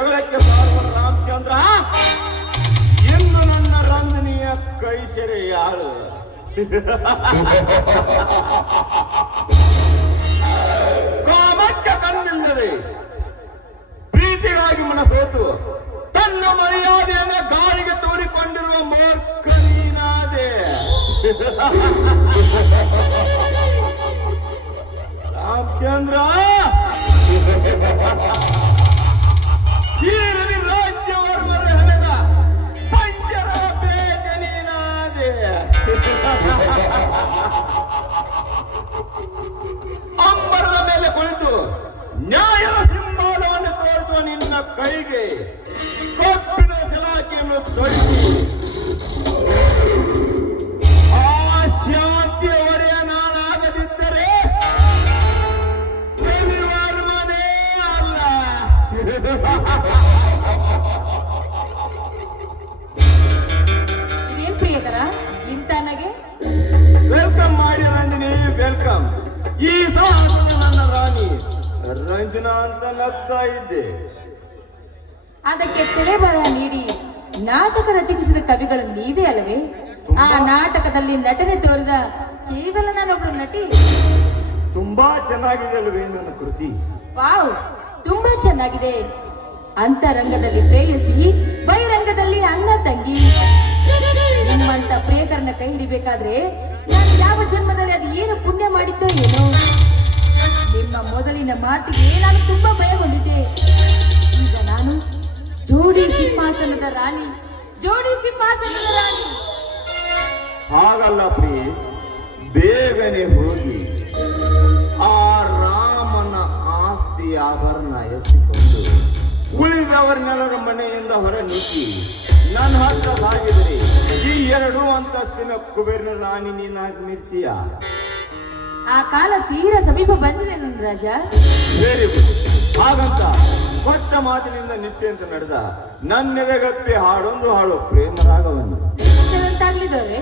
ಜಗಳಕ್ಕೆ ಸಾರುವ ರಾಮಚಂದ್ರ ಇನ್ನು ನನ್ನ ರಂಜನಿಯ ಕೈ ಸೆರೆಯಾಳು. ಕಾಮಕ್ಕೆ ಕಣ್ಣಿಲ್ಲದೆ ಪ್ರೀತಿಗಾಗಿ ಮನಸೋತು ತನ್ನ ಮರ್ಯಾದೆಯನ್ನ ಗಾಳಿಗೆ ತೋರಿಕೊಂಡಿರುವ ಮೂರ್ಖ ನೀನಾದೆ. ರಾಮಚಂದ್ರ, ಈ ರವಿ ರಾಜ್ಯವರ್ಮರ ಹೆಣದ ಪಂಜರ ಬೇಟ ನೀನಾದೆ. ಅಂಬರದ ಮೇಲೆ ಕುಳಿತು ನ್ಯಾಯದ ಸಿಂಬಾಲವನ್ನು ತೋರಿಸುವ ನಿನ್ನ ಕೈಗೆ ಕಬ್ಬಿಣ ಸಲಾಕೆಯನ್ನು ತೊಡಿಸಿ ಆ ಶಾಂತಿಯ ಒಡೆಯ ನಾನಾಗದಿದ್ದರೆ ರವಿವರ್ಮನೇ ಅಲ್ಲ. ಇದೇನ್ ಪ್ರಿಯಕರ ಇಂತನಗೆ ವೆಲ್ಕಮ್ ಮಾಡಿ ರಂಜನಿ, ವೆಲ್ಕಮ್. ಈ ಸಾಹಸದ ನನ್ನ ರಾಣಿ ರಂಜನಾ ಅಂತ ನಗ್ತಾ ಇದ್ದೆ. ಅದಕ್ಕೆ ತಲೆಬರಹ ನೀಡಿ ನಾಟಕ ರಚಿಸಿದ ಕವಿಗಳು ನೀವೇ ಅಲ್ಲವೇ? ಆ ನಾಟಕದಲ್ಲಿ ನಟನೆ ತೋರಿದ ಕೇವಲ ನಾನೊಬ್ಳು ನಟಿ. ತುಂಬಾ ಚೆನ್ನಾಗಿದೆ ಅಲ್ವೇ ನನ್ನ ಕೃತಿ? ವಾವ್, ತುಂಬಾ ಚೆನ್ನಾಗಿದೆ. ಅಂತರಂಗದಲ್ಲಿ ಪ್ರೇಯಸಿ, ಬಹಿರಂಗದಲ್ಲಿ ಅಣ್ಣ ತಂಗಿ. ನಿಮ್ಮಂತ ಪ್ರಿಯಕರನ ಕೈ ಹಿಡಿಬೇಕಾದ್ರೆ ನಾನು ಯಾವ ಜನ್ಮದಲ್ಲಿ ಅದು ಏನು ಪುಣ್ಯ ಮಾಡಿದ್ದೋ ಏನೋ. ನಿಮ್ಮ ಮೊದಲಿನ ಮಾತಿಗೆ ನಾನು ತುಂಬಾ ಭಯಗೊಂಡಿದ್ದೆ. ಈಗ ನಾನು ಜೋಡಿ ಸಿಂಹಾಸನದ ರಾಣಿ, ಜೋಡಿ ಸಿಂಹಾಸನದ ರಾಣಿ. ಹಾಗಲ್ಲ ಪ್ರಿಯೆ, ಬೇಗನೆ ಹೋಗಿ ಆ ರಾಮನ ಆಸ್ತಿ ಆಭರಣ ಎತ್ತಿಕೊಂಡು ಉಳಿದವರನ್ನೆಲ್ಲರ ಮನೆಯಿಂದ ಹೊರ ನುಗ್ಗಿ ನನ್ನ ಹತ್ರ ಹಾಗಿದ್ರೆ ಈ 2 ಅಂತಸ್ತಿನ ಕುಬೇರನ ರಾಣಿ ನೀನಾಗಿ ನಿಲ್ತೀಯ. ಆ ಕಾಲ ತೀರ ಸಮೀಪ ಬಂದಿದೆ ನನ್ನ ರಾಜ. Very good. ಹಾಗಂತ ಕೊಟ್ಟ ಮಾತಿನಿಂದ ನಿಷ್ಠೆಯಂತ ನಡೆದ ನನ್ನೆದೆಗಪ್ಪಿ ಹಾಡೊಂದು ಹಾಡು ಪ್ರೇಮ ರಾಗವನ್ನು. ಅಂತಾಗ್ಲಿದವ್ರೆ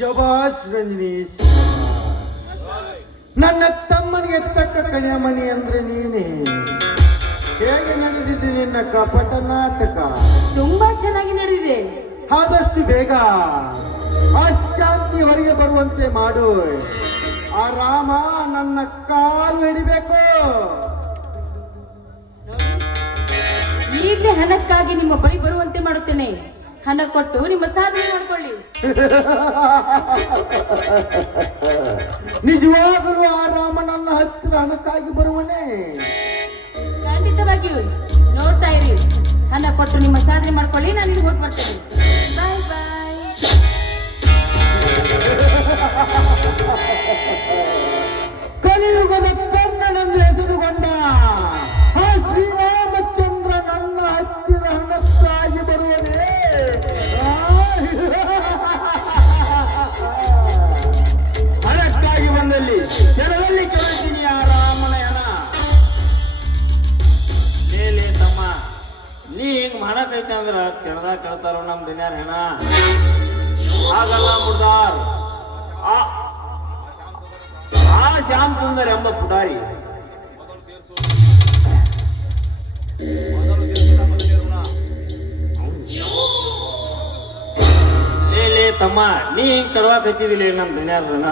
ಶಬಾಷ್ ರಂಜನಿ. ನನ್ನ ತಮ್ಮನಿಗೆ ತಕ್ಕ ಕನ್ಯಾಮಣಿ ಅಂದ್ರೆ ನೀನೇ. ಹೇಗೆ ನಡೆದಿದೆ ನಿನ್ನ ಕಪಟ ನಾಟಕ? ತುಂಬಾ ಚೆನ್ನಾಗಿ ನಡೆದಿದೆ. ಆದಷ್ಟು ಬೇಗ ಅಶಾಂತಿ ಹೊರಗೆ ಬರುವಂತೆ ಮಾಡು. ಆ ರಾಮ ನನ್ನ ಕಾಲು ಹಿಡಿಬೇಕು. ಈಗಲೇ ಹಣಕ್ಕಾಗಿ ನಿಮ್ಮ ಬಳಿ ಬರುವಂತೆ ಮಾಡುತ್ತೇನೆ. ಹಣ ಕೊಟ್ಟು ನಿಮ್ಮ ಸಾಧನೆ ಮಾಡ್ಕೊಳ್ಳಿ. ನಿಜವಾಗಲೂ ಆ ರಾಮ ನನ್ನ ಹತ್ತಿರ ಹಣಕ್ಕಾಗಿ ಬರುವನೇ? ಖಂಡಿತವಾಗಿಯೂ ನೋಡ್ತಾ ಇರಿ. ಹಣ ಕೊಟ್ಟು ನಿಮ್ಮ ಸಾಧನೆ ಮಾಡ್ಕೊಳ್ಳಿ. ನಾನು ಇಲ್ಲಿ ಹೋಗಿ ಬರ್ತೇನೆ. ಬಾಯ್ ಬಾಯ್. ಕಲಿಯುಗದ ಕರ್ಣನೆಂದು ಹೆಸರುಗೊಂಡ ಆ ಶ್ರೀರಾಮಚಂದ್ರ ನನ್ನ ಹತ್ತಿರ ಹಣಕ್ಕಾಗಿ ಬರುವನೇ? ಹಣಕ್ಕಾಗಿ ಬಂದಲ್ಲಿ ಕ್ಷಣದಲ್ಲಿ ಕೇಳ್ತೀನಿ ಆ ರಾಮನ ಹೆಣ. ಲೇ ತಮ್ಮ, ನೀ ಹಿಂಗ್ ಮಾಡಕೈತೆ ಅಂದ್ರ ಕೆಣದಾಗ ಕೇಳ್ತಾರೋ ನಮ್ ದುನಿಯಾರ ಹೆಣ. ಹಾಗಲ್ಲ ಮುರ್ದಾರ್. ಆ ಶ್ಯಾಮ್ ಸುಂದರ್ ಎಂಬ ಪುಡಾರಿ ಲೇ ತಮ್ಮ, ನೀ ಹಿಂಗ್ ತಡವಾಕೈತಿದಿಲ್ಲ ನಮ್ ದುನಿಯಾರ ಹೆಣ.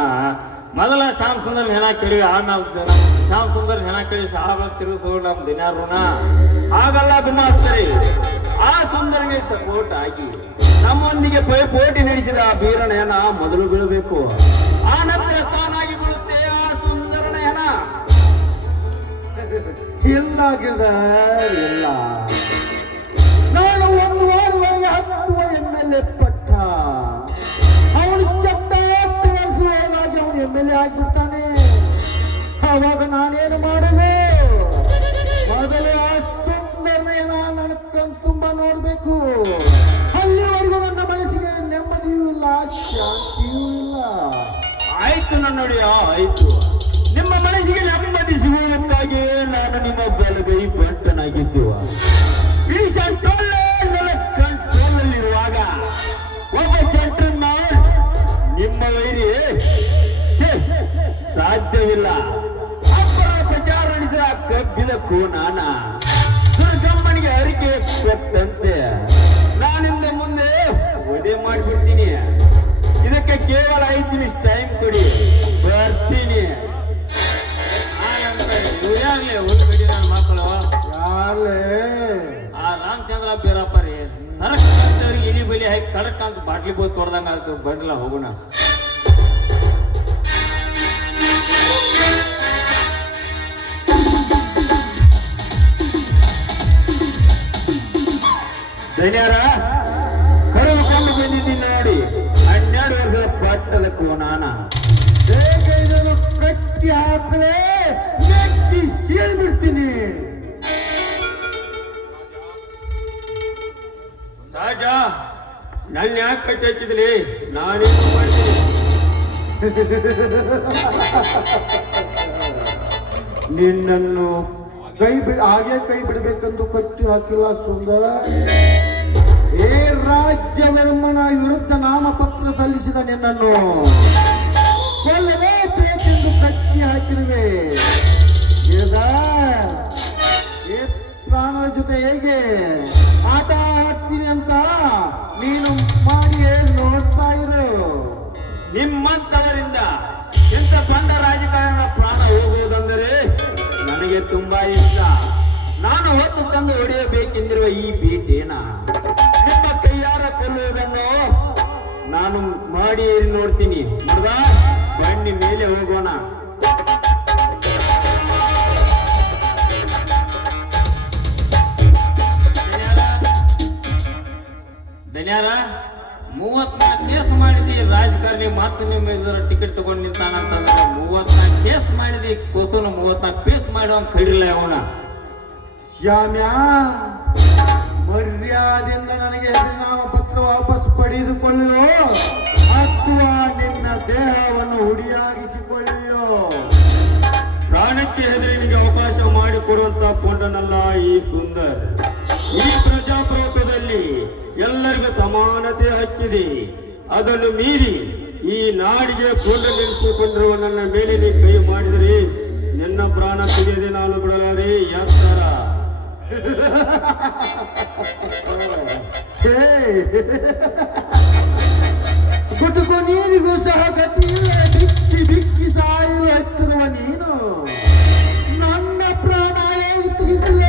ಮೊದಲ ಶ್ಯಾಮ್ ಸುಂದರ್ ಹೆಣ ಕೇಳಿ ಆಮೇಲೆ ಶ್ಯಾಮ್ ಸುಂದರ್ ಹೆಣ ಕೇಳಿ ಸಾಲ ತಿರುಗಿಸೋ ನಮ್ ದುನಿಯಾರ ಋಣ. ಹಾಗಲ್ಲ ಗುಮಾಸ್ತರಿ. ಆ ಸುಂದರನಿಗೆ ಸಪೋರ್ಟ್ ಆಗಿ ನಮ್ಮೊಂದಿಗೆ ಪೈಪೋಟಿ ನಡೆಸಿದ ಆ ಬೀರನ ಹೆಣ ಮೊದಲು ಬೀಳಬೇಕು. ಆ ನಂತರ ತಾನಾಗಿ ಬೀಳುತ್ತೆ ಆ ಸುಂದರನ ಹೆಣ. ಇಲ್ಲ ಗಿರ್ಧರ್, ಇಲ್ಲ. ನಾನು ಒಂದು ವಾರದೊಳಗೆ 10 MLA ಪಟ್ಟ. ಅವನು ಚಟ್ಟ ತಯಾರಿಸುವುದಾಗಿ ಅವನು MLA ಆಗಿಬಿಡ್ತಾನೆ. ಅವಾಗ ನಾನೇನು ಮಾಡಲು? ಮೊದಲೇ ಆ ಸುಂದರನ ನನ್ನ ಕಣ್ ತುಂಬಾ ನೋಡ್ಬೇಕು. ಅಲ್ಲಿವರೆಗೂ ನನ್ನ ಮನಸ್ಸಿಗೆ ನೆಮ್ಮದಿಯೂ ಇಲ್ಲ, ಶಾಂತಿಯೂ ಇಲ್ಲ. ಆಯ್ತು ನನ್ನೊಡೆಯ, ಆಯ್ತು. ನಿಮ್ಮ ಮನಸ್ಸಿಗೆ ನೆಮ್ಮದಿ ಸಿಗುವುದಕ್ಕಾಗಿ ನಾನು ನಿಮ್ಮ ಬಲಗೈ ಬಂಟನಾಗಿದ್ದು. ಈ ಕಂಟ್ರೋಲ್ ನನ್ನ ಕಂಟ್ರೋಲಲ್ಲಿರುವಾಗ ಒಬ್ಬ ಜಂಟ್ರನ್ನ ನಿಮ್ಮ ವೈರಿ ಸಾಧ್ಯವಿಲ್ಲ. ಅಪ್ಪರ ಪ್ರಚಾರ ನಡೆಸಿದ ಕಬ್ಬಿದಕ್ಕೂ ನಾನ ದುರ್ಗಮ್ಮನಿಗೆ ಅರಿಕೆ ಕೊಟ್ಟಂತೆ ನಾನಿಂದ ಮುಂದೆ ವಧೆ ಮಾಡಿಬಿಡ್ತೀನಿ. ಇದಕ್ಕೆ ಕೇವಲ 5 ನಿಮಿಷ ಟೈಮ್ ಕೊಡಿ, ಬರ್ತೀನಿ. ಇವ್ಯಾಗ್ಲೇ ಹುಡುಗಡಿ ನನ್ನ ಮಕ್ಕಳು ಯಾರೇ? ಆ ರಾಮಚಂದ್ರ ಬೀರಪ್ಪರಿ ಸರಕ್ ಇಲಿ ಬಲಿ ಹಾಕಿ ಕಡಕ್ ಅಂತ ಬಾಟ್ಲಿ ಬೋತ್ ಕೊಡ್ದಂಗ ಆಯ್ತು. ಬಂಡ್ಲ ಹೋಗೋಣ. ಧನ್ಯರ ಕರೆದುಕೊಂಡು ಬಂದಿದ್ದೀನಿ ನೋಡಿ. 12 ವರ್ಷದ ಪಟ್ಟದ ಕೋನಾನ ಬೇಗ ಇದನ್ನು ಕಟ್ಟಿ ಹಾಕಲೇ, ನೆಟ್ಟಿ ಸೀಳ್ಬಿಡ್ತೀನಿ. ರಾಜ, ನನ್ನ ಯಾಕೆ ಕಟ್ಟಿ ಹಾಕಿದ್ಲಿ? ನಾನೇನು ಮಾಡ್ತೀನಿ? ನಿನ್ನನ್ನು ಹಾಗೆ ಕೈ ಬಿಡಬೇಕೆಂದು ಕಟ್ಟಿ ಹಾಕಿಲ್ಲ ಸುಂದರ. ಏ ರಾಜ್ಯಧರ್ಮನ ವಿರುದ್ಧ ನಾಮಪತ್ರ ಸಲ್ಲಿಸಿದ ನಿನ್ನನ್ನು ಕೊಲ್ಲಲೇಬೇಕೆಂದು ಕಟ್ಟಿ ಹಾಕಿರುವೆ. ಏ ಪ್ರಾಣದ ಜೊತೆ ಹೇಗೆ ಆಟ ಆಡ್ತೀನಿ ಅಂತ ನೀನು ಮಾಡಿ ನೋಡ್ತಾ ಇರು. ನಿಮ್ಮಂತವರಿಂದ ಎಂತ ಬಂಡ ರಾಜಕಾರಣ ಪ್ರಾಣ ಹೋಗುವುದೆಂದರೆ ನನಗೆ ತುಂಬಾ ಇಷ್ಟ. ನಾನು ಹೊತ್ತು ತಂದು ಹೊಡೆಯಬೇಕೆಂದಿರುವ ಈ ಬೇಟೆನ ನಿಮ್ಮ ಕೈಯಾರ ಕೊಲ್ಲುವುದನ್ನು ನಾನು ಮಾಡಿ ನೋಡ್ತೀನಿ. ನೋಡ್ದ, ಬನ್ನಿ ಮೇಲೆ ಹೋಗೋಣ. ಧನ್ಯಾರ 34 ಕೇಸ್ ಮಾಡಿದಿ ರಾಜಕಾರಣಿ, ಮಾತು ನಿಮ್ಮ ಇದರ ಟಿಕೆಟ್ ತಗೊಂಡು ನಿಂತಾನಂತಂದ್ರೆ 34 ಕೇಸ್ ಮಾಡಿದಿ. ಕೊಸನು 34 ಪೀಸ್ ಮಾಡುವ ಕಡಿಲ್ಲ ಅವನ. ಶ್ಯಾಮ್ಯಾ, ಮರ್ಯಾದೆಯಿಂದ ನನಗೆ ಹೆಸರಿನಾಮ ಪತ್ರ ವಾಪಸ್ ಪಡೆದುಕೊಳ್ಳೋ ಅಥವಾ ನಿನ್ನ ದೇಹವನ್ನು ಹುಡಿಯಾಗಿಸಿಕೊಳ್ಳೋ. ಪ್ರಾಣಕ್ಕೆ ಹೆದರಿನಿಗೆ ಅವಕಾಶ ಮಾಡಿಕೊಡುವಂತ ಪೊಂಡನಲ್ಲ ಈ ಸುಂದರ್. ಈ ಪ್ರಜಾಪ್ರಭುತ್ವದಲ್ಲಿ ಎಲ್ಲರಿಗೂ ಸಮಾನತೆ ಹಕ್ಕಿದೆ. ಅದನ್ನು ಮೀರಿ ಈ ನಾಡಿಗೆ ಪೊಂಡ ನಿಲ್ಲಿಸಿಕೊಂಡಿರುವ ನನ್ನ ಮೇಲೆ ನೀ ಕೈ ಮಾಡಿದರೆ ನಿನ್ನ ಪ್ರಾಣ ತೆಗೆಯದೆ ನಾನು ಬಿಡಲಾರೆ. ಯಾಕಾರ ಗುಟುಕು ನೀರಿಗೂ ಸಹ ಗತಿಯಿಲ್ಲ. ಬಿಕ್ಕಿ ಬಿಕ್ಕಿ ಸಾಯಲು ಹತ್ತಿರುವ ನೀನು ನನ್ನ ಪ್ರಾಣ ಹೇಗೆ ತೆಗೆದಿಲ್ಲ?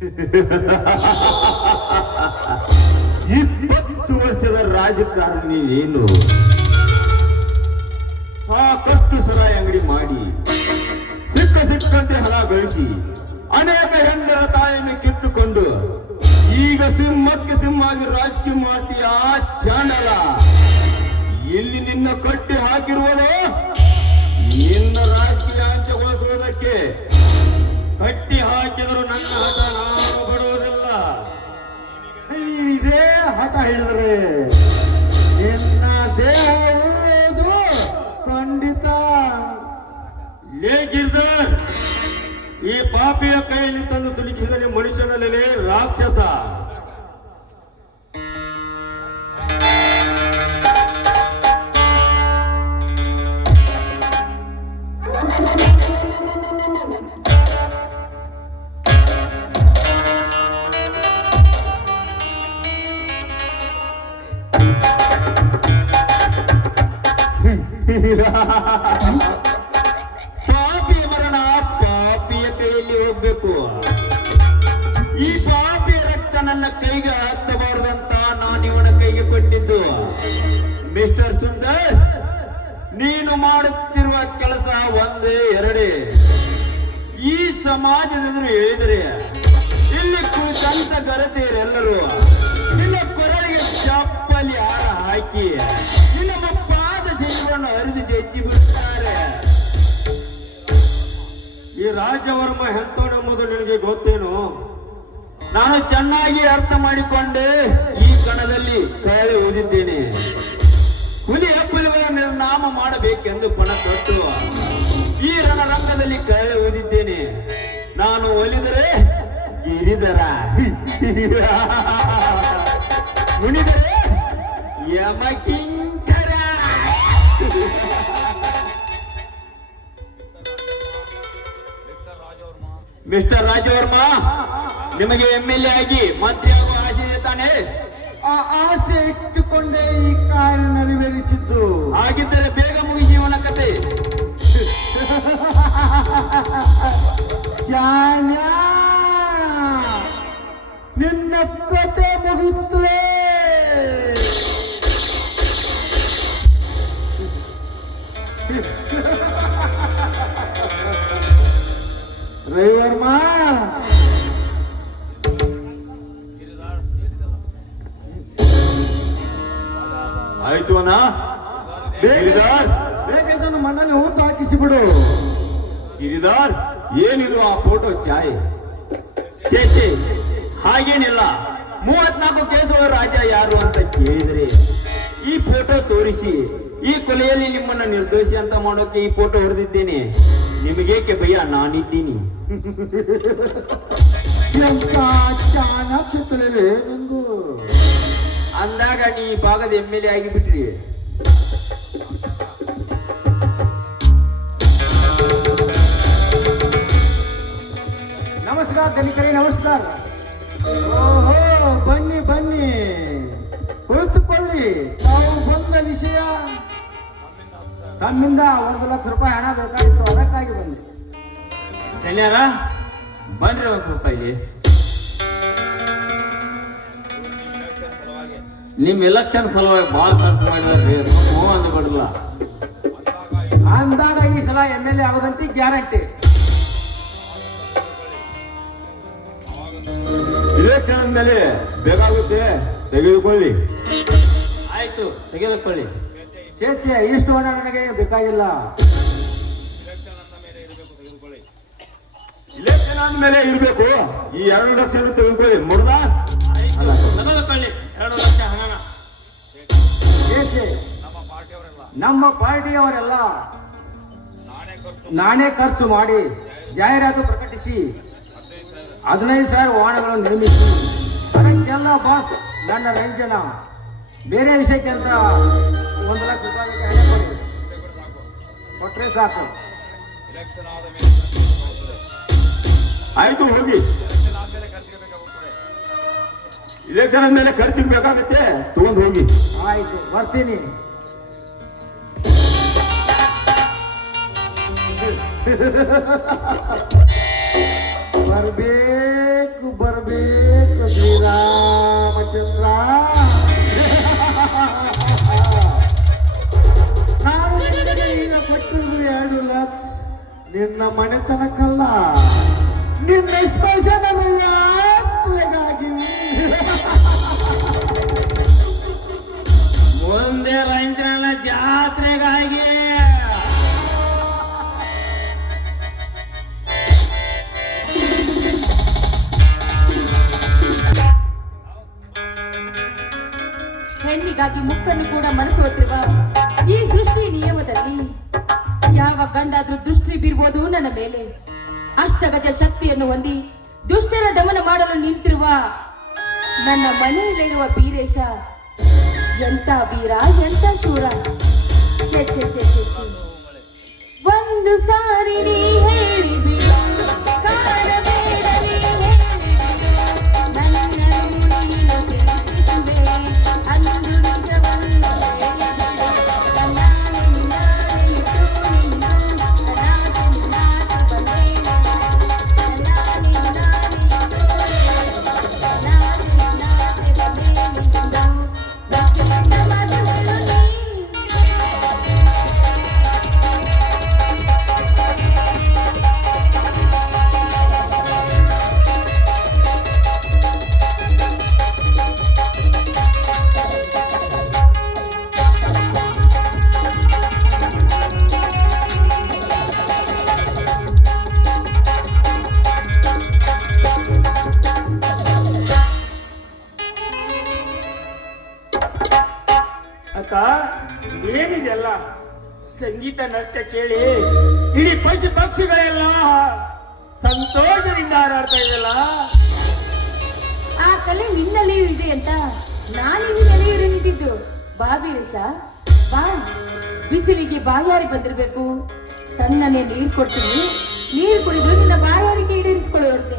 20 ವರ್ಷದ ರಾಜಕಾರಣಿ ಏನು ಸಾಕಷ್ಟು ಸುರಾಯಿ ಅಂಗಡಿ ಮಾಡಿ ಸಿಕ್ಕಂತೆ ಹಣ ಗಳಿಸಿ ಅನೇಕ ಹೆಂಡರ ತಾಯಿಯನ್ನು ಕಿತ್ತುಕೊಂಡು ಈಗ ಸಿಂಹಕ್ಕೆ ಸಿಂಹಾಗಿ ರಾಜಕೀಯ ಮಾಡ್ತೀಯ ಚಾಣಲ. ಇಲ್ಲಿ ನಿನ್ನ ಕಟ್ಟಿ ಹಾಕಿರುವುದು ನಿನ್ನ ರಾಜಕೀಯ ಅಂಚಗೊಳಿಸುವುದಕ್ಕೆ. ಕಟ್ಟಿ ಹಾಕಿದರೂ ನನ್ನ ಹಠ ನಾನು ಬಿಡುವುದಿಲ್ಲ. ಇದೇ ಹಠ ಹಿಡಿದ್ರೆ ನಿನ್ನ ದೇಹ ಉಳಿಯುವುದು ಖಂಡಿತ. ಗಿರ್ಧರ್, ಈ ಪಾಪಿಯ ಕೈಯಲ್ಲಿ ತಂದು ಸಿಲುಕಿಸಿದರೆ ಮನುಷ್ಯನಲ್ಲೇ ರಾಕ್ಷಸ. ಪಾಪಿಯ ಮರಣ ಪಾಪಿಯ ಕೈಯಲ್ಲಿ ಹೋಗ್ಬೇಕು. ಈ ಪಾಪಿಯ ರಕ್ತ ನನ್ನ ಕೈಗೆ ಹತ್ತಬಾರದಂತ ನಾನು ಇವನ ಕೈಗೆ ಕೊಟ್ಟಿದ್ದು. ಮಿಸ್ಟರ್ ಸುಂದರ್, ನೀನು ಮಾಡುತ್ತಿರುವ ಕೆಲಸ ಒಂದೇ ಎರಡೇ. ಈ ಸಮಾಜದೆದುರು ಹೇಳಿದರೆ ಇಲ್ಲಿ ಕುಳಿತಂತ ಗರತೆಯರೆಲ್ಲರೂ ನಿನ್ನ ಕೊರಳಿಗೆ ಚಪ್ಪಲಿ ಹಾರ ಹಾಕಿ ನಿನ್ನ ಪಾದ ಶರೀರವನ್ನು ಹರಿದು ಜಜ್ಜಿ ಬಿಡುತ್ತಾರೆ. ಈ ರಾಜವರ್ಮ ಎಂತವನೆಂಬುದು ನಿನಗೆ ಗೊತ್ತೇನು? ನಾನು ಚೆನ್ನಾಗಿ ಅರ್ಥ ಮಾಡಿಕೊಂಡೆ. ಈ ಕಣದಲ್ಲಿ ಕಳೆ ಓದಿದ್ದೇನೆ. ಹುಲಿ ಹಬ್ಬಲಿಗಳ ನಿರ್ನಾಮ ಮಾಡಬೇಕೆಂದು ಪಣ ತೊಟ್ಟು ಈ ರಣರಂಗದಲ್ಲಿ ಕಳೆ ಓದಿದ್ದೇನೆ. ನಾನು ಒಲಿದರೆ ಗಿರಿಧರ, ಮುನಿದರೆ ಯಮಕಿಂಕರ. ಮಿಸ್ಟರ್ ರಾಜವರ್ಮ, ನಿಮಗೆ MLA ಆಗಿ ಮಂತ್ರಿಯಾಗುವ ಆಸೆ ಇದೆ ತಾನೆ? ಆ ಆಸೆ ಇಟ್ಟುಕೊಂಡೇ ಈ ಕಾರ್ಯ ನೆರವೇರಿಸಿದ್ದು. ಹಾಗಿದ್ದರೆ ಬೇಗ ಮುಗಿಸಿ ಇವನ ಕತೆ. ಜಾನ್ಯ, ನಿನ್ನ ಕತೆ ಮುಗಿಯುತ್ತಲೇ. ರವಿವರ್ಮ, ಆಯ್ತು ಅಣ್ಣ. ಗಿರಿಧರ್, ಬೇಗ ಇದನ್ನು ಮಣ್ಣಲ್ಲಿ ಹೂತು ಹಾಕಿಸಿ ಬಿಡು. ಗಿರಿಧರ್, ಏನಿದು ಆ ಫೋಟೋ ಛಾಯೆ? ಚೇಚೆ, ಹಾಗೇನಿಲ್ಲ. 34 ಕೇಸುಗಳ ರಾಜ ಯಾರು ಅಂತ ಕೇಳಿದರೆ ಈ ಫೋಟೋ ತೋರಿಸಿ ಈ ಕೊಲೆಯಲ್ಲಿ ನಿಮ್ಮನ್ನ ನಿರ್ದೋಷಿ ಅಂತ ಮಾಡೋಕೆ ಈ ಫೋಟೋ ಹೊಡೆದಿದ್ದೇನೆ. ನಿಮಗೇಕೆ ಭಯ, ನಾನಿದ್ದೀನಿ. ಎಂತ ಚಾಣಾಕ್ಷತಲೇ ನಿಂದು. ಅಂದಾಗ ನೀ ಈ ಭಾಗದ MLA ಆಗಿಬಿಟ್ರಿ. ನಮಸ್ಕಾರ ಗಣಿಕರೇ, ನಮಸ್ಕಾರ. ಓಹೋ, ಬನ್ನಿ ಬನ್ನಿ, ಕುಳಿತುಕೊಳ್ಳಿ. ತಾವು ಬಂದ ವಿಷಯ? ತಮ್ಮಿಂದ 1 ಲಕ್ಷ ರೂಪಾಯಿ ಹಣ ಬೇಕಾಗಿತ್ತು, ಅದಕ್ಕಾಗಿ ಬಂದೆ. ಧನ್ಯರ ಬನ್ರಿ ಒಂದ್ ಸ್ವಲ್ಪ ಇಲ್ಲಿ. ನಿಮ್ ಎಲೆಕ್ಷನ್ ಸಲುವಾಗಿ ಬಹಳ ಖರ್ಚು ಮಾಡಿದ್ರಿ, ಹ್ಞೂ ಅಂದ್ಬಿಡಲ್ಲ. ಅಂದಾಗ ಈ ಸಲ MLA ಆಗೋದಂತೆ ಗ್ಯಾರಂಟಿ. ಇಲೆಕ್ಷನ್ ಮೇಲೆ ಬೇಕಾಗುತ್ತೆ, ತೆಗೆದುಕೊಳ್ಳಿ. ಆಯ್ತು, ತೆಗೆದುಕೊಳ್ಳಿ. ಚೇಚೆ, ಇಷ್ಟು ಹಣ ನನಗೆ ಬೇಕಾಗಿಲ್ಲ. ಇಲೆಕ್ಷನ್ ಆದ್ಮೇಲೆ ಇರ್ಬೇಕು. ಈ 2 ಲಕ್ಷ ತೆಗೆದುಕೊಳ್ಳಿ. ಮುಡ್ದ ತೆಗೆದುಕೊಳ್ಳಿ 2 ಲಕ್ಷ ಹಣನ. ಚೇಚೆ, ನಮ್ಮ ಪಾರ್ಟಿಯವರೆಲ್ಲ ನಾನೇ ಖರ್ಚು ಮಾಡಿ ಜಾಹೀರಾತು ಪ್ರಕಟಿಸಿ 15,000 ವಾಹನಗಳನ್ನು ನಿರ್ಮಿಸಿ ಅದಕ್ಕೆಲ್ಲ ಬಾಸ್ ನನ್ನ ರಂಜನ. ಬೇರೆ ವಿಷಯಕ್ಕೆ ಅಂತ 1 ಲಕ್ಷ ರೂಪಾಯಿ ಹಣ ಕೊಡಿ, ಕೊಟ್ರೆ ಸಾಕು. ಆಯ್ತು, ಹೋಗಿ. ಇಲೆಕ್ಷನ್ ಆದ್ಮೇಲೆ ಖರ್ಚಿಗೆ ಬೇಕಾಗತ್ತೆ, ತಗೊಂಡು ಹೋಗಿ. ಆಯ್ತು, ಬರ್ತೀನಿ. ಬರ್ಬೇಕು ನಿನ್ನ ಮನೆತನಕ್ಕಲ್ಲ, ನಿನ್ನ ಸ್ಪರ್ಶನದ ಯಾತ್ರೆಗಾಗಿ. ಮುಂದೆ ರಂಜನ ಜಾತ್ರೆಗಾಗಿ. ಹೆಣ್ಣಿಗಾಗಿ ಮುಕ್ಕನ್ನು ಕೂಡ ಮನಸೋತಿರುವ ಈ ಸೃಷ್ಟಿ ನಿಯಮದಲ್ಲಿ ಯಾವ ಗಂಡಾದ್ರೂ ದೃಷ್ಟಿ ಬೀರ್ಬೋದು ನನ್ನ ಮೇಲೆ. ಅಷ್ಟಗಜ ಶಕ್ತಿಯನ್ನು ಹೊಂದಿ ದುಷ್ಟರ ದಮನ ಮಾಡಲು ನಿಂತಿರುವ ನನ್ನ ಮನೆಯಲ್ಲಿರುವ ಬೀರೇಶ ಎಂತ ವೀರ, ಎಂತ ಶೂರ. ಛೆ ಛೆ ಛೆ ಛೆ ಛೆ. ಒಂದು ಸಾರಿ ನೀ ಹೇಳಿಬಿಡು, ಕಾಣಬೇಡ ನೀ ಹೇಳಿಬಿಡು, ನನ್ನನ್ನು ನೀನು ತಿಳಿಸಿರುವೆ, ಅಂದು ನಿಜವನ್ನು ಹೇಳಿಬಿಡು. ನನ್ನಾನೆ ನಿನ್ನಾನೆನಿತು ನಿನ್ನು, ನನ್ನಾನೆ ನಿನ್ನಾನೆ ಬಂದೇನೆ, ನನ್ನಾನೆ ನಿನ್ನಾನೆನಿತು ನನ್ನಾನೆ ನಿನ್ನಾನೆ ಬಂದೇನೆ ಎಂದು ಬೆಚ್ಚನೆಂದ ಮಾತುಗಳು ನೀ. ಅಕ್ಕ, ಏನಿದೆಲ್ಲ ಸಂಗೀತ ನೃತ್ಯ ಕೇಳಿ ಇಡೀ ಪಶು ಪಕ್ಷಿಗಳೆಲ್ಲ ಸಂತೋಷದಿಂದ ಹಾರಾಡ್ತಾ ಇದೆಯಲ್ಲ. ಆ ಕಲೆ ನಿನ್ನಲ್ಲಿಯೂ ಇದೆ ಅಂತ ನಾನು ನಿನ್ನಲ್ಲಿ ನಿಂತಿದ್ದು. ಬಾ ವೀರೇಶ, ಬಾ. ಬಿಸಿಲಿಗೆ ಬಾಯಾರಿ ಬಂದಿರ್ಬೇಕು, ತನ್ನನ್ನೇ ನೀರು ಕೊಡ್ತೀನಿ, ನೀರು ಕುಡಿದು ನಿನ್ನ ಬಾಯಾರಿಕೆ ಈಡೇರಿಸಿಕೊಳ್ಳುವಂತೆ.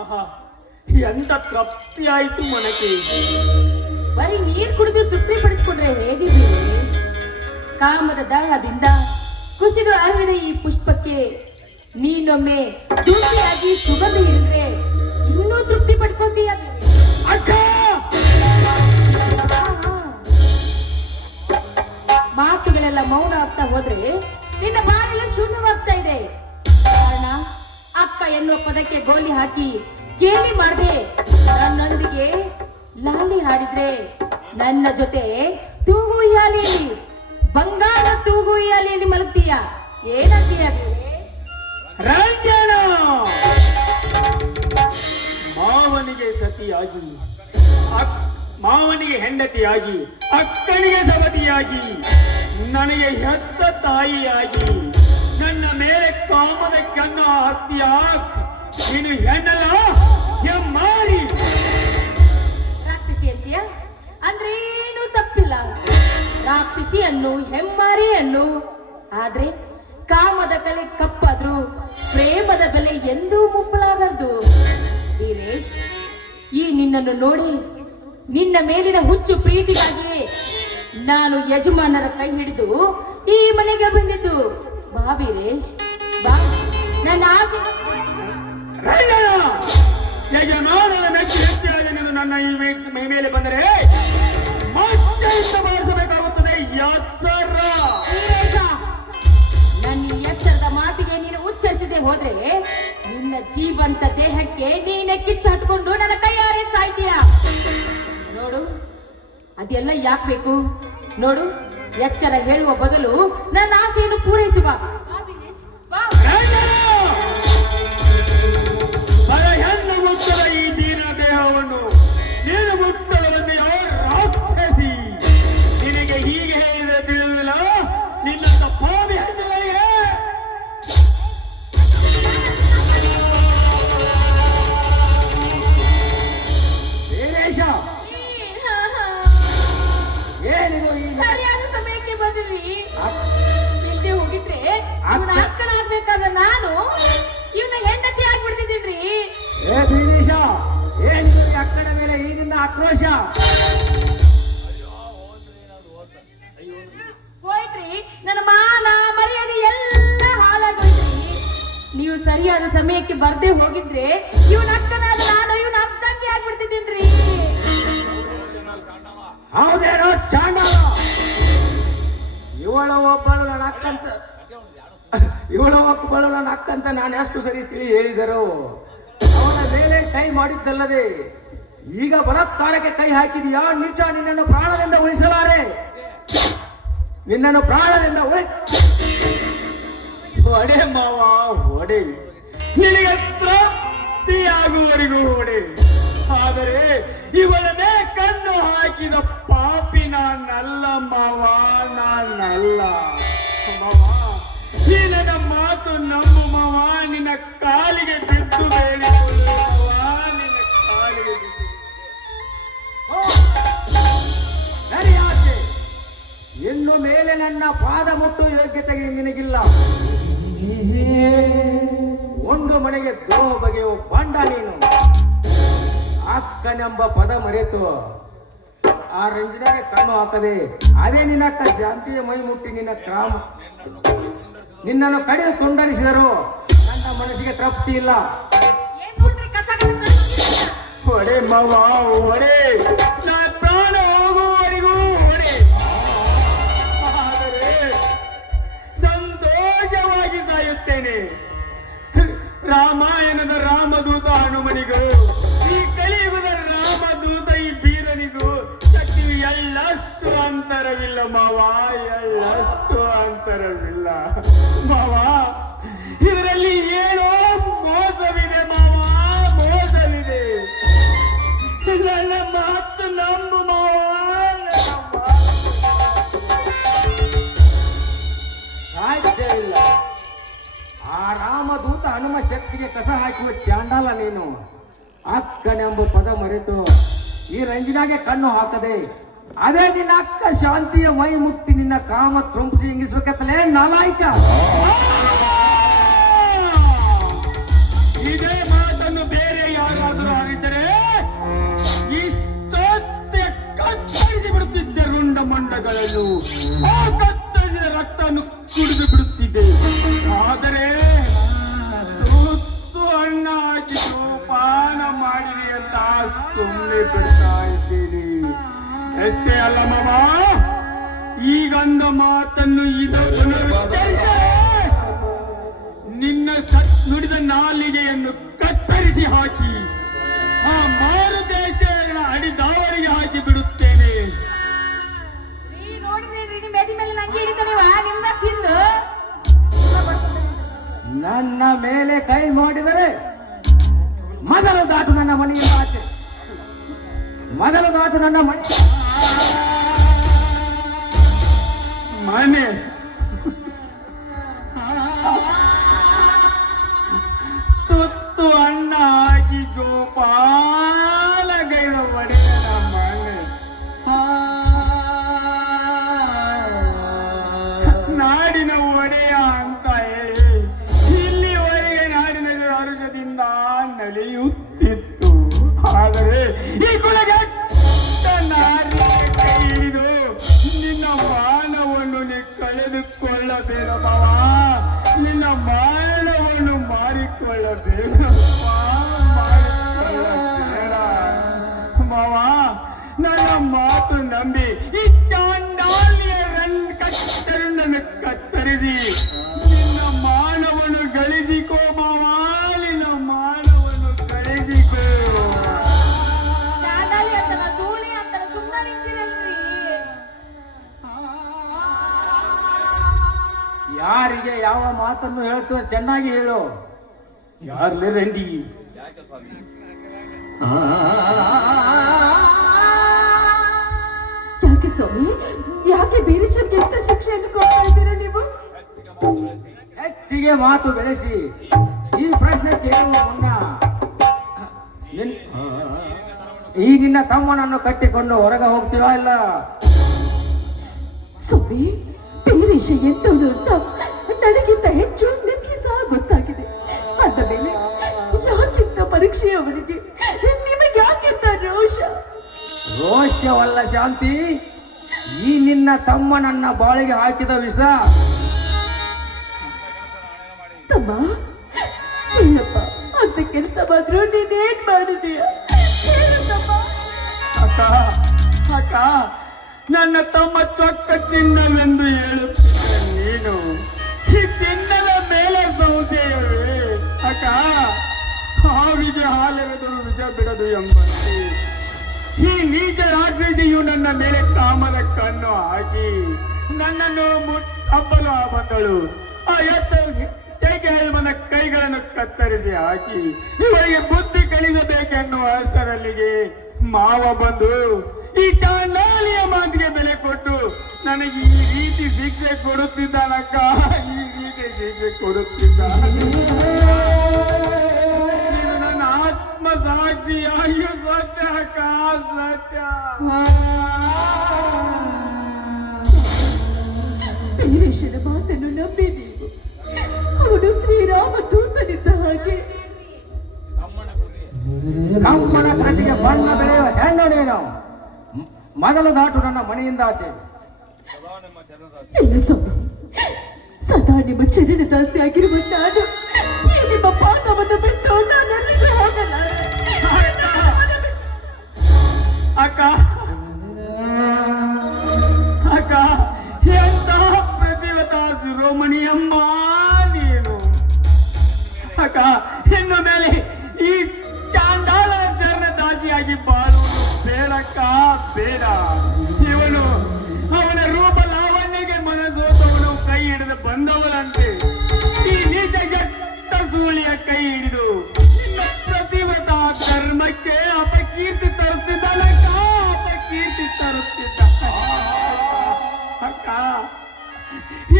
ಆಹಾ, ಎಂತ ತೃಪ್ತಿ ಆಯ್ತು ಮನಕ್ಕೆ. ಬರೀ ನೀರು ಕುಡಿದು ತೃಪ್ತಿ ಪಡಿಸಿಕೊಂಡ್ರೆ ಹೇಗಿದ್ದೀವಿ? ಕಾಮದ ದಾಹದಿಂದ ಕುಸಿದು ಅರಳಿದ ಈ ಪುಷ್ಪಕ್ಕೆ ನೀನೊಮ್ಮೆ ದುಂಬಿಯಾಗಿ ಸುಗಂಧ ಇರಿದ್ರೆ ಇನ್ನೂ ತೃಪ್ತಿ ಪಡ್ಕೊಂತೀಯ. ಅಕ್ಕ, ಮಾತುಗಳೆಲ್ಲ ಮೌನ ಆಗ್ತಾ ಹೋದ್ರೆ ನಿನ್ನ ಬಾಳೆಲ್ಲ ಶೂನ್ಯವಾಗ್ತಾ ಇದೆ. ಕಾರಣ ಅಕ್ಕ ಎನ್ನುವ ಪದಕ್ಕೆ ಗೋಲಿ ಹಾಕಿ ಗೇಲಿ ಮಾಡದೆ ನನ್ನೊಂದಿಗೆ ಲಾಲಿ ಹಾಡಿದ್ರೆ ನನ್ನ ಜೊತೆ ತೂಗು ಉಯ್ಯಾಲೆಯಲ್ಲಿ, ಬಂಗಾರ ತೂಗು ಉಯ್ಯಾಲೆಯಲ್ಲಿ ಮಲಗ್ತೀಯ. ಏನಂತೀಯ ರಂಜನ? ಮಾವನಿಗೆ ಸತಿಯಾಗಿ, ಮಾವನಿಗೆ ಹೆಂಡತಿಯಾಗಿ, ಅಕ್ಕನಿಗೆ ಸವತಿಯಾಗಿ, ನನಗೆ ಹೆತ್ತ ತಾಯಿಯಾಗಿ ನನ್ನ ಮೇಲೆ ಕಾಮದ ಕನ್ನ ಹತ್ತಿಯ ನೀನು ಹೆಣ್ಣಲ್ಲ, ಹೆಮ್ಮಾರಿ. ರಾಕ್ಷಸಿ ಅಂತೀಯ ಅಂದ್ರೆ ಏನು ತಪ್ಪಿಲ್ಲ. ರಾಕ್ಷಸಿ ಅನ್ನು, ಹೆಮ್ಮಾರಿ ಅನ್ನು. ಆದ್ರೆ ಕಾಮದ ಕಲೆ ಕಪ್ಪಾದ್ರೂ ಪ್ರೇಮದ ಬೆಲೆ ಎಂದೂ ಮುಪ್ಪಲಾಗದು. ವೀರೇಶ್, ಈ ನಿನ್ನನ್ನು ನೋಡಿ ನಿನ್ನ ಮೇಲಿನ ಹುಚ್ಚು ಪ್ರೀತಿಗಾಗಿ ನಾನು ಯಜಮಾನರ ಕೈ ಹಿಡಿದು ಈ ಮನೆಗೆ ಬಂದಿದ್ದು. ಬಾ ವೀರೇಶ್, ಬಾ. ನನ್ನ ಆಸೆ ರಂಜನ, ಯಜಮಾನನ ಮೆಚ್ಚು ಹೆಚ್ಚಾಗಿ ನೀನು ನನ್ನ ಈ ಮೈ ಮೇಲೆ ಬಂದರೆ ಮಚ್ಚೆಯಿಂದ ಬಾರಿಸಬೇಕಾಗುತ್ತದೆ. ಎಚ್ಚರ ವೀರೇಶ, ನನ್ನ ಈ ಎಚ್ಚರದ ಮಾತಿಗೆ ನೀನು ಉಚ್ಚರಿಸದೆ ಹೋದ್ರೆ ನಿನ್ನ ಜೀವಂತ ದೇಹಕ್ಕೆ ನೀನೆ ಕಿಚ್ಚು ಹಟ್ಕೊಂಡು ನನ್ನ ಕೈಯಾರೆ ಸಾಯ್ತೀಯ. ನೋಡು, ಅದೆಲ್ಲ ಯಾಕೆ ಬೇಕು? ನೋಡು, ಎಚ್ಚರ ಹೇಳುವ ಬದಲು ನನ್ನ ಆಸೆಯನ್ನು ಪೂರೈಸುವ. ಬಾ ವೀರೇಶ್, ಬಾ. ರಂಜನ, ಬರ ಹೆಣ್ಣು ಮುಟ್ಟದ ಈ ದೀನ ದೇಹವನ್ನು ನೀನು ಮುಟ್ಟದ ಬಂದೆಯೋ ರಾಕ್ಷಸಿ. ನಿನಗೆ ಹೀಗೆ ಹೇಳಿದ್ರೆ ತಿಳಿದಿಲ್ಲ ನಿನ್ನ ಪಾಪಿ ಹೆಣ್ಣುಗಳಿಗೆ. ವೀರೇಶ, ಏನಿದು ಈಗ? ಸರಿಯಾದ ಸಮಯಕ್ಕೆ ಬಂದ್ರಿ. ಹಿಂದೆ ಹೋಗಿದ್ರೆ ಇವನ ಅಕ್ಕನಾಗ್ಬೇಕಾದ ನಾನು ಇವನ ಹೆಂಡತಿ ಆಗ್ಬಿಡ್ತಿದ್ದೀನ್ರಿ. ಆಕ್ರೋಶ. ಹೋಯ್ತ್ರಿ, ನನ್ನ ಮಾನ ಮರ್ಯಾದೆ ಎಲ್ಲ ಹಾಳಾಗೋಯ್ತ್ರಿ. ನೀವು ಸರಿಯಾದ ಸಮಯಕ್ಕೆ ಬರ್ದೇ ಹೋಗಿದ್ರೆ ಇವನ ಅಕ್ಕನಾದ ನಾನು ಇವನ ಅಕ್ಕಂಗೆ ಆಗ್ಬಿಡ್ತಿದ್ದೀನ್ರಿ. ಹೌದೇನೋ ಚಾಂಡಾಲ, ಇವಳ ಒಬ್ಬಳು ನನ್ನ ಅಕ್ಕಂತ ನಾನು ಎಷ್ಟು ಸರಿ ತಿಳಿ ಹೇಳಿದರು. ಅವನ ಮೇಲೆ ಕೈ ಮಾಡಿದ್ದಲ್ಲದೆ ಈಗ ಬಲಾತ್ಕಾರಕ್ಕೆ ಕೈ ಹಾಕಿದೀಯಾ ನೀಚ. ನಿನ್ನನ್ನು ಪ್ರಾಣದಿಂದ ಉಳಿಸಲಾರೆ, ನಿನ್ನನ್ನು ಪ್ರಾಣದಿಂದ ಹೊಡೆ ಮಾವ ಹೊಡೆ, ನಿನಗೆ ತೃಪ್ತಿಯಾಗುವವರೆಗೂ ಹೊಡೆ. ಆದರೆ ಇವಳ ಮೇಲೆ ಕಣ್ಣು ಹಾಕಿದ ಪಾಪಿ ನಾನಲ್ಲ ಮಾವ, ನಾನಲ್ಲ ಮಾವ. ಈ ನನ್ನ ಮಾತು ನಂಬು ಮಾವ, ನಿನ್ನ ಕಾಲಿಗೆ ಬಿದ್ದು ಬೇಡಿಕೊಳ್ಳು ಮಾವ, ನಿನ್ನ ಕಾಲಿಗೆ ಬಿದ್ದು. ಸರಿಯಾಚೆ, ಇನ್ನು ಮೇಲೆ ನನ್ನ ಪಾದ ಮುಟ್ಟು ಯೋಗ್ಯತೆ ನಿನಗಿಲ್ಲ. ಒಂದು ಮನೆಗೆ ದ್ರೋಹ ಬಗೆಯುವ ಬಂಡ ನೀನು. ಅಕ್ಕನೆಂಬ ಪದ ಮರೆತು ಆ ರಂಜನೆಗೆ ಕಣ್ಣು ಹಾಕದೆ ಅದೇ ನಿನ್ನಕ್ಕ ಶಾಂತಿಯ ಮೈ ಮುಟ್ಟಿ ನಿನ್ನನ್ನು ಕಡಿದು ತುಂಡರಿಸಿದರು ನನ್ನ ಮನಸ್ಸಿಗೆ ತೃಪ್ತಿ ಇಲ್ಲ. ಏನ್ ನೋಡ್ರಿ ಕಸ ಹೊಡೆ ಮಾವ ಹೊಡೆ, ನಾ ಪ್ರಾಣ ಹೋಗುವವರೆಗೂ ಹೊಡೆ. ಆದರೆ ಸಂತೋಷವಾಗಿ ಸಾಯುತ್ತೇನೆ. ರಾಮಾಯಣದ ರಾಮದೂತ ಹನುಮನಿಗೂ ಈ ಕಲಿಯುಗದ ರಾಮದೂತ ಈ ಬೀರನಿಗೂ ಶಕ್ತಿಯು ಎಳ್ಳಷ್ಟು ಅಂತರವಿಲ್ಲ ಮಾವ, ಎಳ್ಳಷ್ಟು ಅಂತರವಿಲ್ಲ ಮಾವ. ಇದರಲ್ಲಿ ಏನೋ ಮೋಸವಿದೆ ಮಾವ, ಮೋಸವಿದೆ. ನನ್ನ ಮಾತು ನಂಬು ಮಾವ, ನನ್ನ ಸಾಧ್ಯವಿಲ್ಲ. ಆ ರಾಮದೂತ ಹನುಮ ಶಕ್ತಿಗೆ ಕಸ ಹಾಕುವ ಚಾಂಡಾಲ ನೀನು. ಅಕ್ಕನೆಂಬ ಪದ ಮರೆತು ಈ ರಂಜನಾಗೆ ಕಣ್ಣು ಹಾಕದೆ ಅದೇ ನಿನ್ನ ಅಕ್ಕ ಶಾಂತಿಯ ಮೈ ಮುಕ್ತಿ ನಿನ್ನ ಕಾಮ ತ್ರಂಪಿಸಿ ಹಿಂಗಿಸ್ಬೇಕತ್ತಲೇ ನಾಲಾಯಕ. ಇದೇ ಮಾತನ್ನು ಬೇರೆ ಯಾರಾದರೂ ಆಗಿದ್ದರೆ ಇಷ್ಟೊತ್ತೆ ಕತ್ತರಿಸಿ ಬಿಡುತ್ತಿದ್ದೆ ರುಂಡ ಮಂಡಗಳನ್ನು. ಆ ಕತ್ತರಿಸಿದ ರಕ್ತವನ್ನು ಕುಡಿದು ಬಿಡುತ್ತಿದ್ದೆ. ಆದರೆ ತುತ್ತು ಅನ್ನ ಹಾಕಿ ಜೋಪಾನ ಮಾಡಿದೆ ಅಂತ ಸುಮ್ಮನೆ ಬಿಡ್ತಾ ಇದ್ದೀನಿ ಅಷ್ಟೇ ಅಲ್ಲ ಮಾಮ. ಈಗಂದ ಮಾತನ್ನು ಇದು ನಿನ್ನ ನುಡಿದ ನಾಲಿಗೆಯನ್ನು ಕತ್ತರಿಸಿ ಹಾಕಿ ಆ ಮಾರುದೇಶಗಳ ಅಡಿದಾವರಿಗೆ ಹಾಕಿ ಬಿಡುತ್ತೇನೆ. ನೋಡ್ರಿ ನಿಮ್ಮ ಎದಿ ಮೇಲೆ ನಂಗೆ ಹಿಡಿತಾನಿವ ನಿನ್ನ ತಿಂದು ನನ್ನ ಮೇಲೆ ಕೈ ಮಾಡಿದರೆ ಮೊದಲು ದಾಟು ನನ್ನ ಮನೆಯಿಂದ ಆಚೆ, ಮೊದಲು ದಾಟು ನನ್ನ ಮನೆ. ತುತ್ತು ಅನ್ನ ಹಾಕಿ ಜೋಪಾಲ ಗೈದ ಒಡೆಯ ಮನೆ. ನಾಡಿನ ಒಡೆಯ ಅಂತ ಹೇಳಿ ಇಲ್ಲಿವರೆಗೆ ನಾಡಿನ ಹರುಷದಿಂದ ನಲಿಯುತ್ತಿತ್ತು. ಆದರೆ ಈ ಕುಲಗೆಟ್ಟ ನಾಡಿನ ಕೈ ಹಿಡಿದು ನಿನ್ನ ಮಾನವನ್ನು ನೀ ಕಳೆದುಕೊಳ್ಳಬೇಡ ಮಾವ, ನಿನ್ನ ಮಾನವನ್ನು ಮಾರಿಕೊಳ್ಳಬೇಡ ಮಾವ. ನನ್ನ ಮಾತು ನಂಬಿ ಈ ಚಾಂಡಾಲಿಯ ಕತ್ತರನ್ನು ಕತ್ತರಿಸಿ ನಿನ್ನ ಮಾನವನ್ನು ಗಳಿಸಿಕೋ ಮಾವ, ನಿನ್ನ ಮಾನವನ್ನು ಗಳಿಸಿಕೋ. ಚಾಂದಾಲಿ ಅಂತನ ಸೂಳಿ ಅಂತನ ಸುಮ್ಮನೆ ನಿಂತಿರಲ್ರಿ. ಯಾರಿಗೆ ಯಾವ ಮಾತನ್ನು ಹೇಳ್ತೀವ ಚೆನ್ನಾಗಿ ಹೇಳು. ಯಾರ್ಲೆ ರಂಡಿ? ಯಾಕೆ ಸ್ವಾಮಿ, ಯಾಕೆ ಬೀರೇಶನ್ಗೆ ಎಂತ ಶಿಕ್ಷೆಯನ್ನು ಕೊಡ್ತಾ ಇದ್ದೀರಾ ನೀವು? ಹೆಚ್ಚಿಗೆ ಮಾತು ಬೆಳೆಸಿ ಈ ಪ್ರಶ್ನೆ ಕೇಳುವ ಮುನ್ನ ಈ ನಿನ್ನ ತಮ್ಮನನ್ನು ಕಟ್ಟಿಕೊಂಡು ಹೊರಗೆ ಹೋಗ್ತೀವಾ ಇಲ್ಲ? ಸ್ವಾಮಿ, ಬೀರೇಶ ಎಂತದು ಅಂತ ನನಗಿಂತ ಹೆಚ್ಚು ನಿಮಗೆ ಸಹ ಗೊತ್ತಾಗಿದೆ. ಅಂದ ಮೇಲೆ ಯಾಕಿಂತ ಪರೀಕ್ಷೆ ಅವನಿಗೆ, ನಿಮಗೆ ಯಾಕಿಂತ ರೋಷ? ರೋಷವಲ್ಲ ಶಾಂತಿ, ಈ ನಿನ್ನ ತಮ್ಮ ನನ್ನ ಬಾಳಿಗೆ ಹಾಕಿದ ವಿಷ. ತಮ್ಮ ಇಲ್ಲಪ್ಪ, ಅಂತ ಕೆಲಸ ಮಾತ್ರ ನೀನೇನ್ ಮಾಡಿದೀಯ ಹೇಳು ತಮ್ಮ. ಅಕ್ಕ ಅಕ್ಕ, ನನ್ನ ತಮ್ಮ ಚೊಕ್ಕ ತಿನ್ನವೆಂದು ಹೇಳುತ್ತಿದ್ದ ನೀನು ಈ ತಿನ್ನದ ಮೇಲೆ ಸೌದೆಯವೇ ಅಕ್ಕ. ಹಾವಿಗೆ ಹಾಲೆರೆದರೂ ವಿಷ ಬಿಡದು ಎಂಬಂತೆ ಈ ನೀಚ ರಾಕ್ಷಸಿಯು ನನ್ನ ಮೇಲೆ ಕಾಮದ ಕಣ್ಣು ಹಾಕಿ ನನ್ನನ್ನು ಹಬ್ಬಲು ಬಂದಳು. ಆ ನನ್ನ ಕೈಗಳನ್ನು ಕತ್ತರಿಸಿ ಹಾಕಿ ಇವರಿಗೆ ಬುದ್ಧಿ ಕಲಿಸಬೇಕೆನ್ನುವ ಅಷ್ಟರಲ್ಲಿಗೆ ಮಾವ ಬಂದು ಈ ಚಾಂಡಾಲಿಯ ಮಾತಿಗೆ ಬೆಲೆ ಕೊಟ್ಟು ನನಗೆ ಈ ರೀತಿ ಶಿಕ್ಷೆ ಕೊಡುತ್ತಿದ್ದಾನಕ್ಕ, ಈ ರೀತಿ ಶಿಕ್ಷೆ ಕೊಡುತ್ತಿದ್ದಾನೆ. ಇದು ನನ್ನ ಆತ್ಮ ಸಾಕ್ಷಿ. ಅಯ್ಯೋ ಸತ್ಯ ಅಕ್ಕ, ಸತ್ಯ. ವೀರೇಶನ ಮಾತನ್ನು ನಂಬಿ ನೀವು, ಅವನು ಶ್ರೀರಾಮ ದೂತನಿದ್ದ ಹಾಗೆ. ಕಮ್ಮನ ಕಣ್ಣಿಗೆ ಬಣ್ಣ ಬೆಳೆಯುವ ಹೆಣ್ಣು ನೀನು. ಮೊದಲು ದಾಟು ನನ್ನ ಮನೆಯಿಂದ ಆಚೆ. ಇಲ್ಲ ಸ್ವಾಮಿ, ಸದಾ ನಿಮ್ಮ ಚರಣದಾಸಿ ಆಗಿರುವ ನಾನು ಈ ನಿಮ್ಮ ಪಾದವನ್ನು ಬಿಟ್ಟು ನಾನೆಲ್ಲಿಗೂ ಹೋಗಲಾರೆ. ಅಕ್ಕ ಅಕ್ಕ, ಎಂತ ಪ್ರತಿವತಾ ಶಿರೋಮಣಿಯಮ್ಮ ನೀನು ಅಕ್ಕ. ಇನ್ನು ಮೇಲೆ ಈ ಚಾಂಡಾಲನ ಚರಣ ದಾಸಿಯಾಗಿ ಬಾಳುವುದು ಬೇಡಕ್ಕ, ಬೇಡ. ಇವನು ಅವನ ರೂಪ ಲಾವಣ್ಯಗೆ ಮನಸೋತವನು ಕೈ ಹಿಡಿದು ಬಂದವರಂತೆ ಈ ನೀಚ ಗಟ್ಟ ಸೂಳಿಯ ಕೈ ಹಿಡಿದು ನಿನ್ನ ಪ್ರತಿವ್ರತ ಧರ್ಮಕ್ಕೆ ಅಪಕೀರ್ತಿ ತರುತ್ತಿದ್ದನಕ್ಕ, ಅಪಕೀರ್ತಿ ತರುತ್ತಿದ್ದ ಅಕ್ಕ.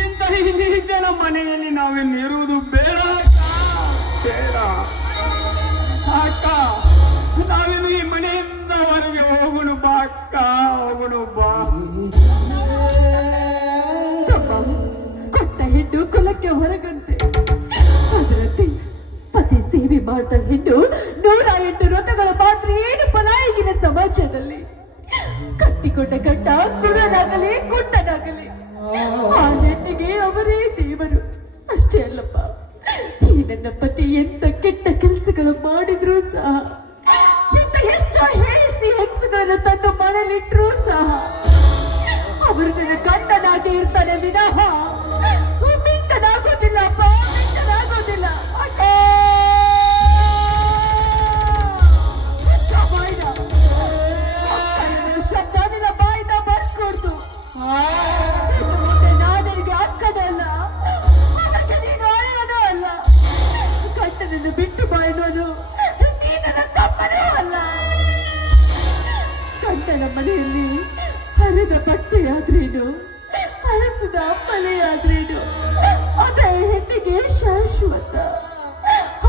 ಇಂಥ ಈ ನೀಚನ ಮನೆಯಲ್ಲಿ ನಾವಿನ್ನಿರುವುದು ಬೇಡ ಅಕ್ಕ, ಬೇಡ ಅಕ್ಕ. ನಾವಿನ್ನು ಈ ಮನೆಯಿಂದ ಹೊರಗೆ ಹೋಗೋಣ ಬಾ ಅಕ್ಕ, ಹೋಗೋಣ ಬಾ. ಕೊಟ್ಟ ಹೆಣ್ಣು ಕುಲಕ್ಕೆ ಹೊರಗಂತೆ, ಅದರಂತೆ ಪತಿ ಸೇವೆ ಮಾಡ್ದ ಹೆಣ್ಣು 108 ವ್ರತಗಳ ಮಾತ್ರ ಏನು ಫಲ ಈಗಿನ ಸಮಾಜದಲ್ಲಿ. ಕಟ್ಟಿಕೊಂಡ ಗಂಡ ಕುರುಡನಾಗಲಿ ಕುಂಟನಾಗಲಿ ಆ ಹೆಣ್ಣಿಗೆ ಅವರೇ ದೇವರು. ಅಷ್ಟೇ ಅಲ್ಲಪ್ಪ, ಈ ನನ್ನ ಪತಿ ಎಂತ ಕೆಟ್ಟ ಕೆಲಸಗಳು ಮಾಡಿದ್ರು ಸಹ, ಎಂತ ಎಷ್ಟೋ ಹೇಳಿಸಿ ಹೆಂಗಸುಗಳನ್ನು ತಂದು ಮನೆಯಲ್ಲಿಟ್ರು ಸಹ ಅವರು ನನ್ನ ಗಂಡನಾಗಿ ಇರ್ತಾನೆ ವಿನಃ ಮಿಂಟನಾಗೋದಿಲ್ಲಪ್ಪ, ಮಿಂಟನಾಗೋದಿಲ್ಲ. ಶಬ್ದ ನಿನ್ನ ಬಾಯಿಂದ ಬರ್ಸ್ಕೊಡ್ತು. ಇನ್ನು ಮುಂದೆ ನಾನಿಗೆ ಅಕ್ಕನಲ್ಲ, ಅದಕ್ಕೆ ನೀನು ಅಳಿಯನೂ ಅಲ್ಲ. ಗಂಡನನ್ನು ಬಿಟ್ಟು ಬಾಯಿನೋನು ನೀ ನನ್ನ ತಮ್ಮನೂ ಅಲ್ಲ. ಗಂಡನ ಮನೆಯಲ್ಲಿ ಹರಿದ ಬಟ್ಟೆಯಾದ್ರೇನು, ಹಳಸಿದ ಅಪ್ಪಲೆಯಾದ್ರೇನು, ಅದೇ ಹೆಣ್ಣಿಗೆ ಶಾಶ್ವತ.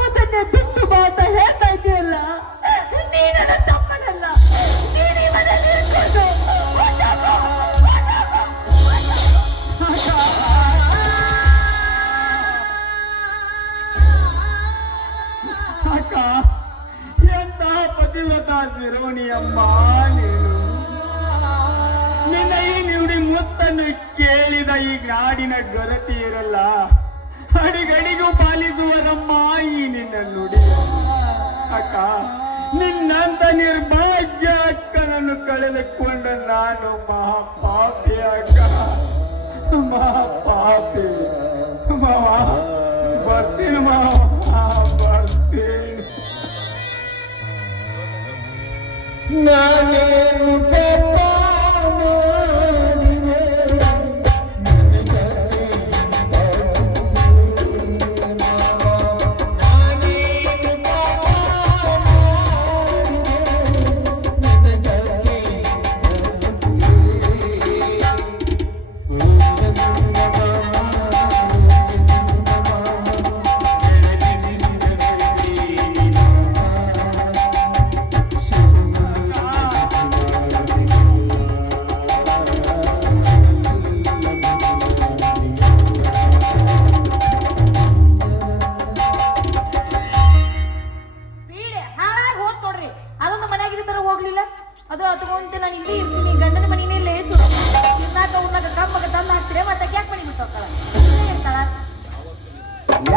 ಅದನ್ನೇ ಬಿಟ್ಟು ಮಾತ ಹೇಳ್ತಾ ಇದೆಯಲ್ಲ, ನೀ ನನ್ನ ತಮ್ಮನಲ್ಲ. ನೀನು ಈ ಮನೆಯಲ್ಲಿ ಇರ್ಕೊಂಡು ಅಕ್ಕ, ಎಂತ ಪತಿವ್ರತ ಶಿರೋಣಿಯಮ್ಮ ನೀನು. ನಿನ್ನ ಈ ನುಡಿ ಮುತ್ತನ್ನು ಕೇಳಿದ ಈ ನಾಡಿನ ಗರತಿ ಇರಲ್ಲ, ಅಡಿಗಡಿಗೂ ಪಾಲಿಸುವರಮ್ಮ ಈ ನಿನ್ನ ನುಡಿ ಅಕ್ಕ. ನಿನ್ನಂತ ನಿರ್ಭಾಗ್ಯ ಅಕ್ಕನನ್ನು ಕಳೆದುಕೊಂಡ ನಾನು ಮಹಾಪಾಪಿ ಅಕ್ಕ, ಮಹಾಪಾಪಿ. ಮಾವ ಬರ್ತೀನಿ, ಮಾವ ಬರ್ತೀನಿ. ನಾನೇನು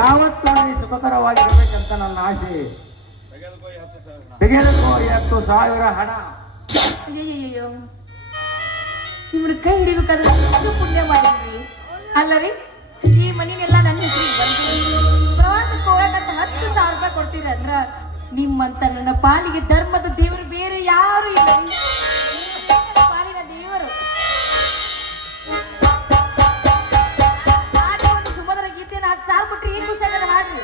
ಯಾವತ್ತೂ ನೀ ಸುಖಕರವಾಗಿರ್ಬೇಕಂತ ನನ್ನ ಆಸೆ. ತೆಗೆದುಕೋ 10,000 ಹಣ. ಅಯ್ಯಯ್ಯೋ, ನಿಮ್ನ ಕೈ ಹಿಡಿಬೇಕಾದ್ರೆ ಎಷ್ಟು ಪುಣ್ಯ ಮಾಡಿದ್ರಿ ಅಲ್ಲರಿ. ಈ ಮನಿನೆಲ್ಲ ನನ್ನ ಹೆಸರಿಗೆ ಬಂದು ಪ್ರವಾಸಕ್ಕೆ ಹೋಗಕ್ಕಂತ 10,000 ರೂಪಾಯಿ ಕೊಡ್ತೀರಿ ಅಂದ್ರ ನಿಮ್ಮಂತ ನನ್ನ ಪಾಲಿಗೆ ಧರ್ಮದ ದೇವರು ಬೇರೆ ಯಾರು ಇಲ್ಲ. ನನ್ನ ಪಾಲಿನ ದೇವರು. ಹಾಗೆ ಒಂದು ಸುಮಧುರ ಗೀತೆನ 10,000 ಕೊಟ್ರಿ ಈ ಖುಷಿ ಆಗದ ಹಾಡ್ರಿ.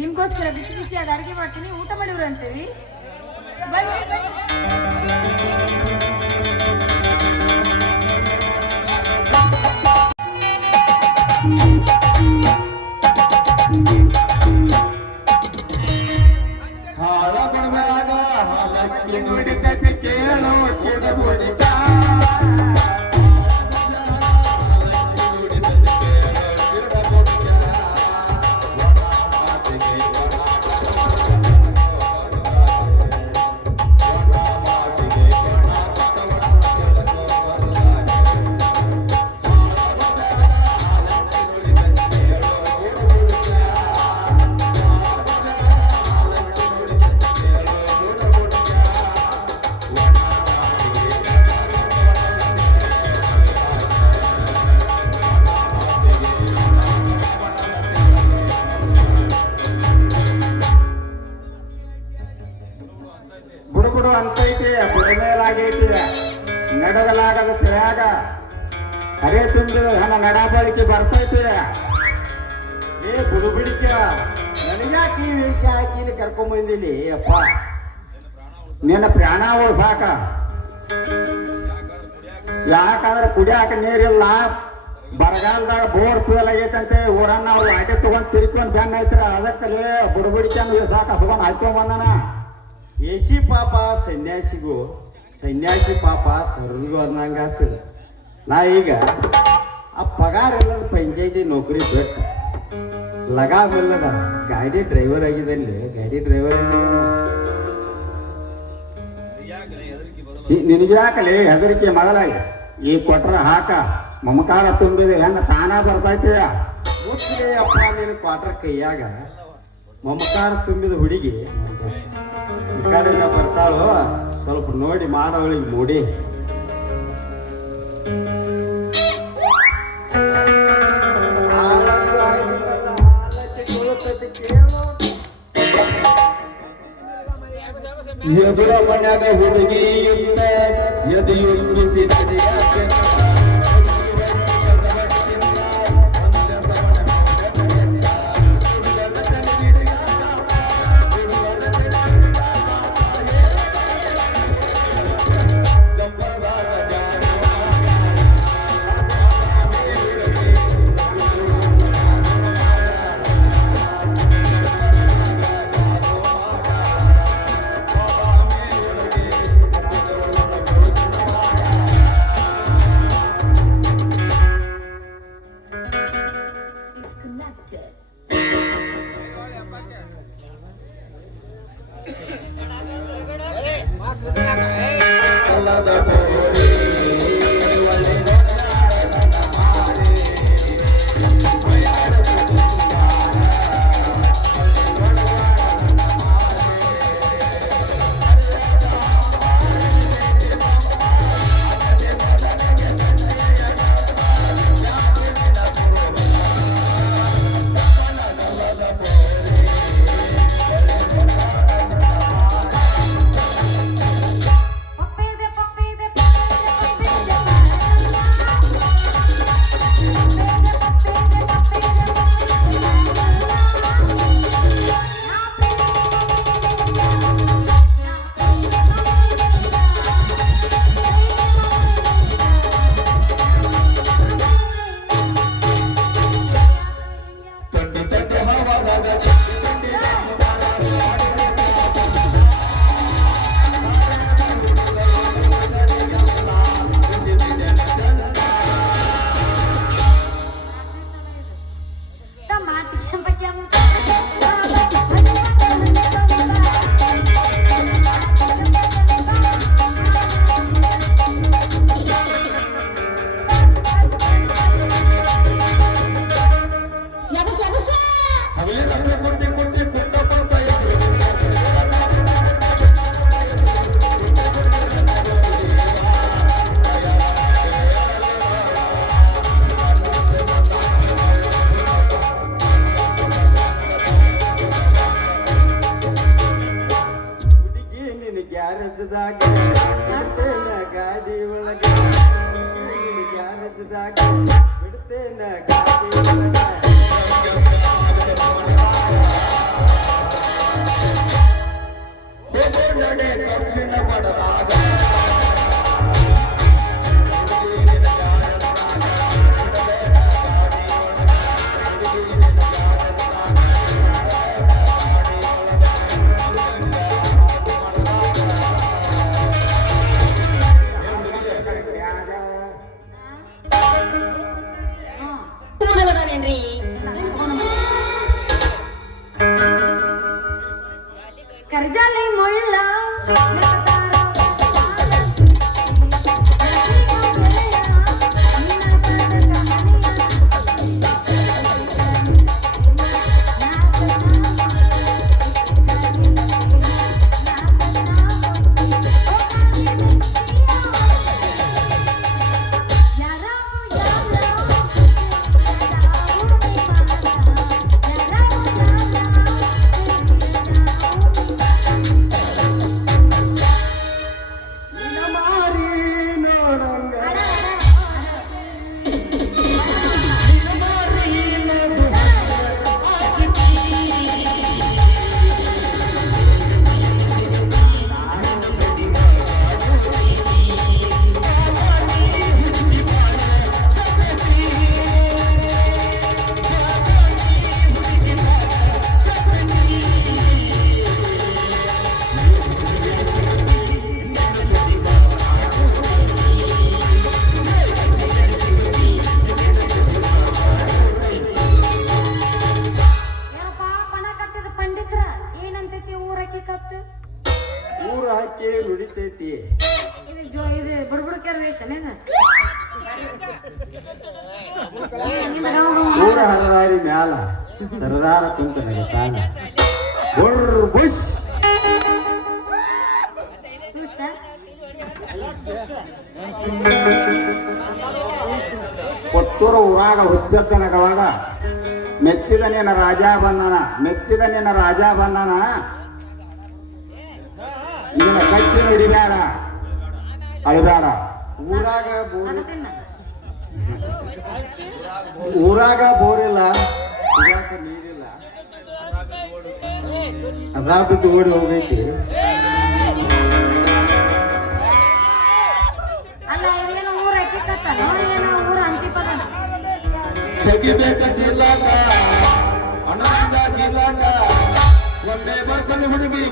ನಿಮ್ಗೋಸ್ಕರ ಬಿಸಿ ಬಿಸಿಯಾದ ಅಡುಗೆ ಮಾಡ್ತೀನಿ, ಊಟ ಮಾಡಿವ್ರು ಅಂತೀವಿ. ಬನ್ನಿ ಬನ್ನಿ. ಹಾಳ ಬಡದಾಗ ಹಾಲಕ್ಕಿ ನುಡಿತೈತಿ ಕೇಳೋ ಕಿಡಬುಡಿತ. ಬುಡುಬುಡು ಅಂತೈತಿ, ಬುಡಮೇಲಾಗೈತಿ, ನಡಗಲಾಗದ ತಿಳಿಯಾಗ ಹರೇ ತುಂಬಿದ ಹಣ ನಡಬಳಿಕೆ ಬರ್ತೈತಿ. ಏ ಬುಡುಬಿಡಿಕ, ನನಗ್ಯಾಕೆ ಈ ವೇಷ ಹಾಕಿ ಇಲ್ಲಿ ಕರ್ಕೊಂಬಂದಿಲ್ಲಿ ಅಪ್ಪ? ನಿನ್ನ ಪ್ರಾಣವು ಸಾಕ. ಯಾಕಂದ್ರೆ ಕುಡಿಯಾಕ ನೀರಿಲ್ಲ, ಬರಗಾಲದಾಗ ಬೋರ್ ಫೇಲ್ ಆಗೈತಂತೆ ಊರನ್ನ ಅವ್ರು ಆಟೆ ತಗೊಂಡ್ ತಿರ್ಕೊಂಡ್ ಬೆನ್ನ ಐತ್ರ. ಅದಕ್ಕಲ್ಲಿ ಬುಡುಬಿಡಿಕನ್ ಸಾಕ ಹಸ್ಕೊಂಡ್ ಹಾಕೊಂಡ್ ಬಂದನ. ಏಸಿ ಪಾಪ ಸನ್ಯಾಸಿಗೂ, ಸನ್ಯಾಸಿ ಪಾಪ ಸರ್ರಿಗೂ ಅನ್ನಂಗ ಆಗ್ತದೆ. ನಾ ಈಗ ಆ ಪಗಾರ ಇಲ್ಲದ ಪಂಚಾಯತಿ ನೌಕರಿ ಬಿಟ್ಟು ಲಗಾಮಿಲ್ಲದ ಗಾಡಿ ಡ್ರೈವರ್ ಆಗಿದ್ದಲ್ಲಿ. ಗಾಡಿ ಡ್ರೈವರ್ ನಿನಗೆ ಯಾಕಲಿ ಹೆದರಿಕೆ ಮಗಲಾಗಿ ಈ ಕೊಟ್ರ ಹಾಕ ಮಮಕಾರ ತುಂಬಿದ ಹೆಂಗ ತಾನ ಬರ್ತೈತಿ. ಮುಚ್ಚಲಿ ಅಪ್ಪ ನೀನು ಕ್ವಾರ್ಟರ್ ಕೈಯಾಗ ಮಮಕಾರ ತುಂಬಿದ ಹುಡುಗಿ ಈ ಕಡೆಯಿಂದ ಬರ್ತಾಳು. ಸ್ವಲ್ಪ ನೋಡಿ ಮಾಡೋಳಿಗೆ ಮೂಡಿ. ಎದುರ ಮನ್ಯಾಗ ಹುಡುಗಿ ಇತ್ತ ಎದೆಯುಬ್ಬಿಸಿ ನಡೆಯಾಕೆ ಗಾಡಿ ಒಳಗೆ ಬಿಡ್ತೇನ ಗಾಡಿ ಒಳಗೆ ಕಬ್ಬಿನ ಪಡದಾಗ ಕರ್ಜಾಲಿ ಮುಳ್ಳ ಊರ ಹಾಕಿ ನುಡಿತೈತಿ ಇದು ಬುಡ್ಬುಡ್ಕರ್ ವೇಷನೇನ ಊರ ಹರದಾರಿ ಮ್ಯಾಲ ಸರದಾರ ಕುಂತ ನಗತಾನ ಬುಷ್ ಕೊತ್ತೂರ ಊರಾಗ ಹುಚ್ಚತ್ತನಗವಾಗ ಮೆಚ್ಚಿದ ನಿನ್ನ ರಾಜ ಬಂದನ ಇದನ್ನ ಕಚ್ಚಿ ಹೊಡಿಬೇಡ, ಅಳಬೇಡ. ಊರಾಗ ಅದು ತಿನ್ನ. ಊರಾಗ ಬೋರಿಲ್ಲ, ಕುಡಿಯಾಕ ನೀರಿಲ್ಲ, ಅದಾ ಬಿಟ್ಟು ಓಡಿ ಹೋಗೈತಿ. ಅಲ್ಲ ಇದೇನೋ ಊರ ಕಿತ್ತತ್ತನೋ ಏನೋ ಊರ ಅಂತಿಪದ. ತೆಗಿಬೇಕ ಚೀಲಾಕ ಹಣದಿಂದ ಚೀಲಾಕ ಒಂದೇ ಬರ್ಕೊಂಡು ಹುಡುಗಿ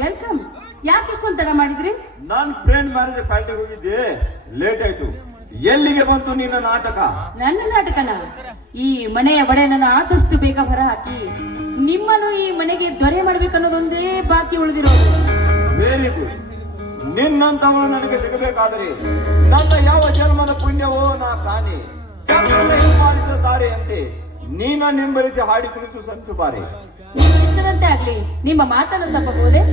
ವೆಲ್ಕಮ್. ಯಾಕೆ ಇಷ್ಟೊಂದು ತಡ ಮಾಡಿದ್ರಿ? ನಾನ್ ಫ್ರೆಂಡ್ ಮ್ಯಾರೇಜ್ ಪಾರ್ಟಿಗೆ ಹೋಗಿದ್ದೆ, ಲೇಟ್ ಆಯ್ತು. ಎಲ್ಲಿಗೆ ಬಂತು ನಿನ್ನ ನಾಟಕ? ನನ್ನ ನಾಟಕನ? ಈ ಮನೆಯ ಒಡೆಯನನ್ನು ಆದಷ್ಟು ಬೇಗ ಹೊರ ಹಾಕಿ ನಿಮ್ಮನ್ನು ಈ ಮನೆಗೆ ದೊರೆ ಮಾಡ್ಬೇಕನ್ನೋದೊಂದೇ ಬಾಕಿ ಉಳಿದಿರೋದು. Very good. ನಿನ್ನಂತವಳು ನನಗೆ ಸಿಗಬೇಕಾದರೆ ನನ್ನ ಯಾವ ಜನ್ಮದ ಪುಣ್ಯವೋ ನಾ ಕಾಣೆ. ಮಾಡಿದ ದಾರಿಯಂತೆ ನೀನ ನಿಂಬಲಿಸಿ ಹಾಡಿ ಕುಳಿತು ಸಂತು ಬಾರೆ. ನೀವು ಇಷ್ಟದಂತೆ ಆಗ್ಲಿ. ನಿಮ್ಮ ಮಾತನ್ನು ತಪ್ಪಬಹುದೇ?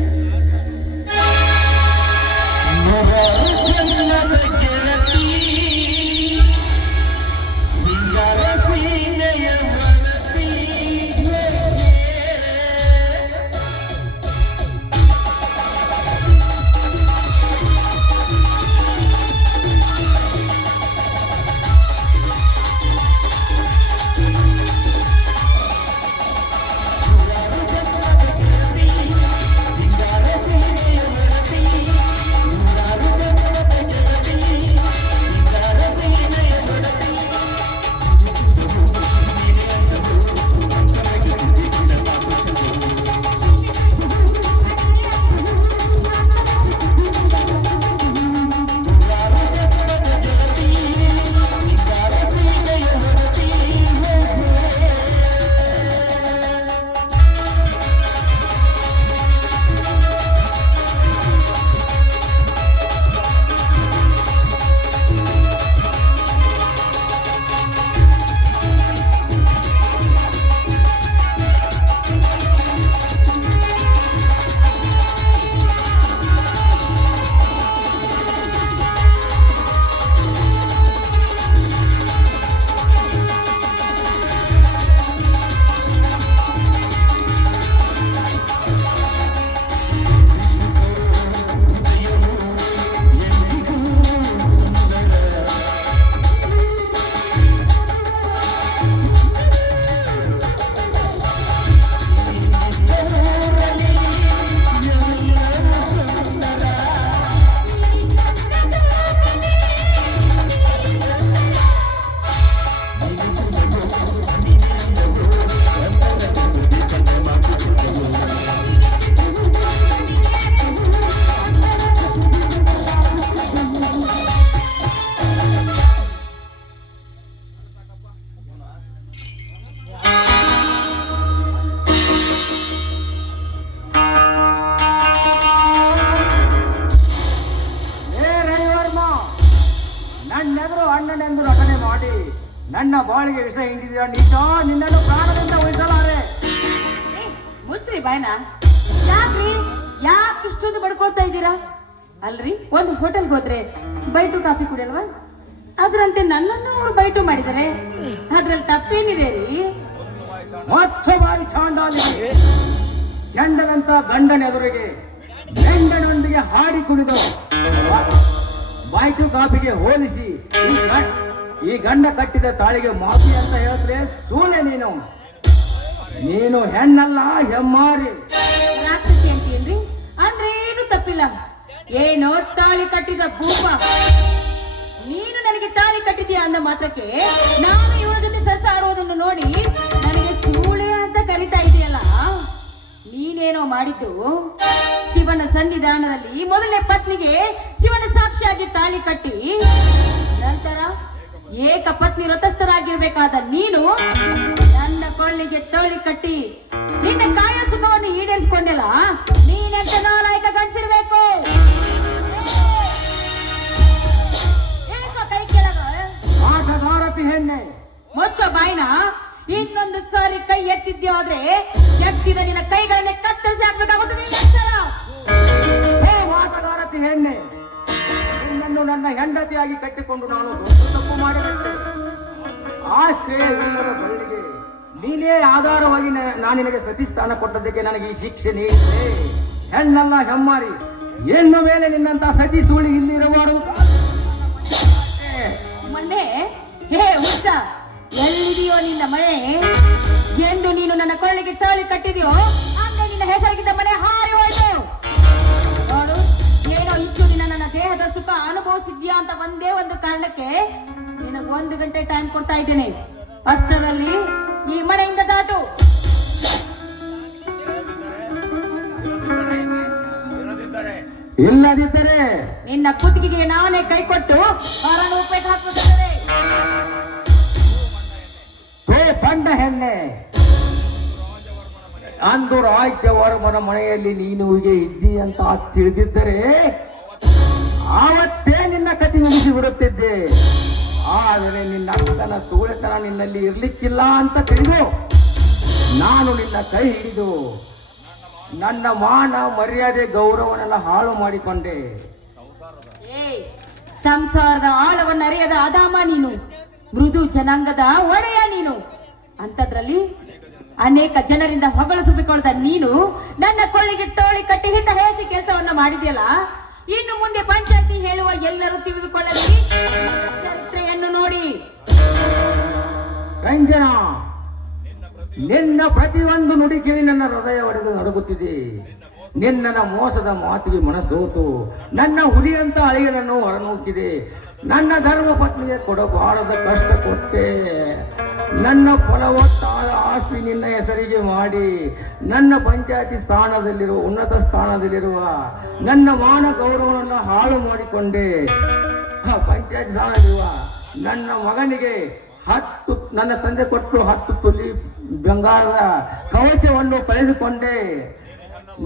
ಅವನಿಗೆ ವಿಷ ಹಿಂಡಿದೀರ ನೀಚ, ನಿನ್ನನ್ನು ಪ್ರಾಣದಿಂದ ಉಳಿಸಲಾರೆ. ಏ, ಮುಚ್ಚ್ರಿ ಬಾಯ್ನ. ಯಾಕ್ರಿ ಯಾಕೆ ಇಷ್ಟೊಂದು ಬಡ್ಕೊಳ್ತಾ ಇದ್ದೀರಾ? ಅಲ್ರಿ, ಒಂದು ಹೋಟೆಲ್ಗೆ ಹೋದ್ರೆ ಬೈಟು ಕಾಫಿ ಕುಡಿಯಲ್ವಾ? ಅದ್ರಂತೆ ನನ್ನನ್ನು ಅವ್ರು ಬೈಟು ಮಾಡಿದರೆ ಅದ್ರಲ್ಲಿ ತಪ್ಪೇನಿದೆ ರೀ? ಮಚ್ಚಮಾರಿ ಚಾಂಡಾಲಿಗೆ ಗಂಡನಂತ ಗಂಡನ ಎದುರಿಗೆ ಗಂಡನೊಂದಿಗೆ ಹಾಡಿ ಕುಡಿದು ಬಾಯ್ಟು ಕಾಫಿಗೆ ಹೋಲಿಸಿ ಈ ಗಂಡ ಕಟ್ಟಿದ ತಾಳಿಗೆ ಮಾಫಿ ಅಂತ ಹೇಳಿದ್ರೆ ಸೂಳೆ ನೀನು. ನೀನು ಹೆಣ್ಣಲ್ಲ, ಹೆಮ್ಮಾರಿ. ರಾಕ್ಷಸಿ ಅಂತೀನ್ರಿ ಅಂದ್ರೆ ಏನು ತಪ್ಪಿಲ್ಲ. ಏನೋ ತಾಳಿ ಕಟ್ಟಿದ ಭೂಪ, ನೀನು ನನಗೆ ತಾಳಿ ಕಟ್ಟಿದ್ಯಾ ಅಂದ ಮಾತ್ರಕ್ಕೆ ನಾನು ಇವಳ ಜೊತೆ ಸರಸ ಆಡುವುದನ್ನು ನೋಡಿ ನನಗೆ ಸೂಳೆ ಅಂತ ಕರಿತಾ ಇದೆಯಲ್ಲ. ನೀನೇನೋ ಮಾಡಿದ್ದು ಶಿವನ ಸನ್ನಿಧಾನದಲ್ಲಿ ಮೊದಲನೇ ಪತ್ನಿಗೆ ಶಿವನ ಸಾಕ್ಷಿಯಾಗಿ ತಾಳಿ ಕಟ್ಟಿ ನಂತರ ಏಕ ಪತ್ನಿ ವ್ರತಸ್ಥರಾಗಿರ್ಬೇಕಾದ ನೀನು ನನ್ನ ಕೊಳ್ಳಿಗೆ ತೋಳಿ ಕಟ್ಟಿ ನಿನ್ನ ಕಾಯ ಸುಖವನ್ನು ಈಡೇರಿಸಿಕೊಂಡೆಲ್ಲ. ನೀನೆಂತ ನಾಲಾಯಕ ಗಂಡಿರ್ಬೇಕು. ಕೈ ಕೆಳಗ ಆಟಗಾರತಿ ಹೆಣ್ಣೆ, ಮುಚ್ಚ ಬಾಯ್ನ. ಇನ್ನೊಂದು ಸಾರಿ ಕೈ ಎತ್ತಿದ್ಯೋ ಆದ್ರೆ ಎತ್ತಿದ ನಿನ್ನ ಕೈಗಳನ್ನೇ ಕತ್ತರಿಸಿ ಹಾಕ್ಬೇಕಾಗುತ್ತದೆ. ಹೇ ಆಟಗಾರತಿ ಹೆಣ್ಣೆ, ನಿನ್ನನ್ನು ನನ್ನ ಹೆಂಡತಿಯಾಗಿ ಕಟ್ಟಿಕೊಂಡು ನಾನು ದೊಡ್ಡ ತಪ್ಪು ಮಾಡಿದಂತೆ. ಆಶ್ರಯವಿಲ್ಲದ ಬಳ್ಳಿಗೆ ನೀನೇ ಆಧಾರವಾಗಿ ನಾನು ನಿನಗೆ ಸತಿ ಸ್ಥಾನ ಕೊಟ್ಟದಕ್ಕೆ ನನಗೆ ಈ ಶಿಕ್ಷೆ ನೀಡಿದೆ. ಹೆಣ್ಣಲ್ಲ, ಹೆಮ್ಮಾರಿ. ಹೆಣ್ಣು ಮೇಲೆ ನಿನ್ನಂತ ಸತಿ ಸೂಳಿ ಇಲ್ಲಿ ಇರಬಾರದು. ಮೊನ್ನೆ ಹೇ ಹುಚ್ಚ, ಎಲ್ಲಿದೆಯೋ ನಿನ್ನ ಮನೆ? ಎಂದು ನೀನು ನನ್ನ ಕೊಳ್ಳಿಗೆ ತಾಳಿ ಕಟ್ಟಿದೆಯೋ ಅಂದ್ರೆ ನಿನ್ನ ಹೆಸರಿಗಿದ್ದ ಮನೆ ಹಾರಿ ಹೋಯ್ತು. ನೋಡು, ಏನೋ ಇಷ್ಟು ದಿನ ನನ್ನ ದೇಹದ ಸುಖ ಅನುಭವಿಸಿದ್ಯಾ ಅಂತ ಒಂದೇ ಒಂದು ಕಾರಣಕ್ಕೆ ನಿನಗೆ 1 ಗಂಟೆ ಟೈಮ್ ಕೊಡ್ತಾ ಇದ್ದೇನೆ. ಅಷ್ಟರಲ್ಲಿ ಈ ಮನೆಯಿಂದ ದಾಟು. ಇಲ್ಲದಿದ್ದರೆ ನಿನ್ನ ಕುತ್ತಿಗೆಗೆ ನಾನೇ ಕೈ ಕೊಟ್ಟು ಅವರನ್ನು ಉಪೇಟ ಹಾಕುತ್ತದೆ. ಹೇ ಬಂಡ ಹೆಣ್ಣೆ, ಅಂದು ರಾಜ್ಯವರ್ಮನ ಮನೆಯಲ್ಲಿ ನೀನು ಹೀಗೆ ಇದ್ದಿ ಅಂತ ತಿಳಿದಿದ್ದರೆ ಆವತ್ತೇ ನಿನ್ನ ಕತಿ ಮುಗಿಸಿ ಬಿಡುತ್ತಿದ್ದೆ. ಆದರೆ ನಿನ್ನ ಅಕ್ಕನ ಸೂಳೆತನ ನಿನ್ನಲ್ಲಿ ಇರ್ಲಿಕ್ಕಿಲ್ಲ ಅಂತ ತಿಳಿದು ನಾನು ನಿನ್ನ ಕೈ ಹಿಡಿದು ನನ್ನ ಮಾನ ಮರ್ಯಾದೆ ಗೌರವನೆಲ್ಲ ಹಾಳು ಮಾಡಿಕೊಂಡೆ. ಸಂಸಾರದ ಆಳವನ್ನು ಅರಿಯದ ಅದಾಮ ನೀನು, ಮೃದು ಜನಾಂಗದ ಒಡೆಯ ನೀನು. ಅಂತದ್ರಲ್ಲಿ ಅನೇಕ ಜನರಿಂದ ಹೊಗಳು ಸುಬ್ಬಿಕೊಂಡ ನೀನು ನನ್ನ ಕೊಳ್ಳಿಗೆ ತೋಳಿ ಕಟ್ಟಿ ಹಿತ ಹೇಸಿ ಕೆಲಸವನ್ನ ಮಾಡಿದ್ಯಲ್ಲ. ಇನ್ನು ಮುಂದೆ ಪಂಚಾಯತಿ ಹೇಳುವ ಎಲ್ಲರೂ ತಿಳಿದುಕೊಳ್ಳಲಿ ಚರಿತ್ರೆಯನ್ನು ನೋಡಿ. ರಂಜನಾ, ನಿನ್ನ ಪ್ರತಿಯೊಂದು ನುಡಿ ಕೇಳಿ ನನ್ನ ಹೃದಯ ಒಡೆದು ನಡುಗುತ್ತಿದೆ. ನಿನ್ನ ಮೋಸದ ಮಾತಿಗೆ ಮನಸೋತು ನನ್ನ ಹುಲಿಯಂತ ಅಳಿಯನನ್ನು ಹೊರನೂಕಿದೆ. ನನ್ನ ಧರ್ಮ ಪತ್ನಿಗೆ ಕೊಡಬಾರದ ಕಷ್ಟ ಕೊಟ್ಟೆ. ನನ್ನ ಫಲವತ್ತಾದ ಆಸ್ತಿ ನಿನ್ನ ಹೆಸರಿಗೆ ಮಾಡಿ ನನ್ನ ಪಂಚಾಯತಿ ಸ್ಥಾನದಲ್ಲಿರುವ ಉನ್ನತ ಸ್ಥಾನದಲ್ಲಿರುವ ನನ್ನ ಮಾನ ಗೌರವವನ್ನು ಹಾಳು ಮಾಡಿಕೊಂಡೆ. ಪಂಚಾಯತಿ ಸ್ಥಾನದಲ್ಲಿರುವ ನನ್ನ ಮಗನಿಗೆ ನನ್ನ ತಂದೆ ಕೊಟ್ಟು 10 ತೊಲಿ ಬಂಗಾರದ ಕವಚವನ್ನು ಕಳೆದುಕೊಂಡೆ.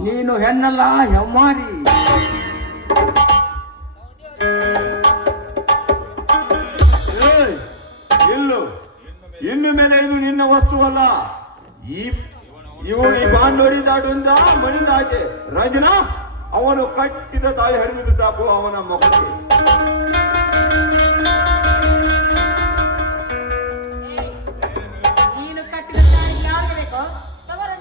ನೀನು ಹೆಣ್ಣಲ್ಲ, ಹೆಮ್ಮಾರಿ. ಇಲ್ಲು ಇನ್ನು ಮೇಲೆ ಇದು ನಿನ್ನ ವಸ್ತುವಲ್ಲ. ಇವು ಈ ಬಾಂಡೋಡಿ ದಾಟಿಂದ ಮಣಿಂದ ಆಚೆ ರಂಜನಾ, ಅವನು ಕಟ್ಟಿದ ತಾಳಿ ಹರಿದು ಸಾಕು ಅವನ ಮಗನಿಗೆ. ನೀನು ಕಟ್ಟಿದ ತಾಳಿ ಯಾರಿಗೆ ಬೇಕೋ ತಗೋರೋ.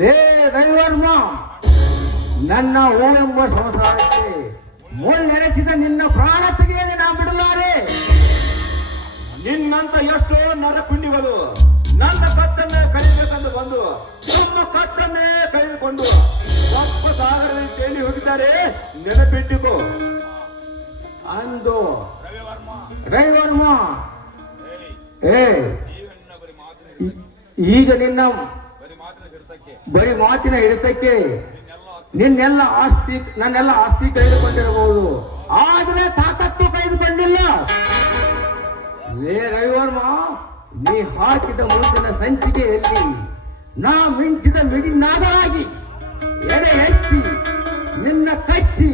ಲೇ ರವಿವರ್ಮ, ನನ್ನ ಹೂವೆಂಬ ಸಂಸಾರಕ್ಕೆ ಮುಳ್ಳೆರಚಿದ ನಿನ್ನ ಪ್ರಾಣ ತೆಗೆಯದೆ ನಾ ಬಿಡಲಾರೆ. ನಿನ್ನಂತ ಎಷ್ಟೋ ನರಪುಂಡಿಗಳು ನನ್ನ ಕತ್ತನ್ನೇ ಕಳೆಯಬೇಕೆಂದು ಬಂದು ನಮ್ಮ ಕತ್ತನ್ನೇ ಕಳೆದುಕೊಂಡು ಒಬ್ಬ ಸಾಗರದಲ್ಲಿ ತೇಲಿ ಹೋಗಿದ್ದಾರೆ. ನೆನಪಿಟ್ಟಿಕೋ. ಅಂದು ರವಿವರ್ಮ, ಈಗ ನಿನ್ನ ಬರೀ ಮಾತಿನ ಹಿಡಿತಕ್ಕೆ ನನ್ನೆಲ್ಲ ಆಸ್ತಿ ಕಳೆದುಕೊಂಡಿರಬಹುದು, ಆದ್ರೆ ತಾಕತ್ತು ಕಳೆದುಕೊಂಡಿಲ್ಲ. ಲೇ ರವಿವರ್ಮ, ನೀ ಹಾಕಿದ ಮುಂದಿನ ಸಂಚಿಕೆಯಲ್ಲಿ ನಾ ಮಿಂಚಿದ ಮಿಡಿನಾದರಾಗಿ ಎಡೆ ಹೆಚ್ಚಿ ನಿನ್ನ ಕಚ್ಚಿ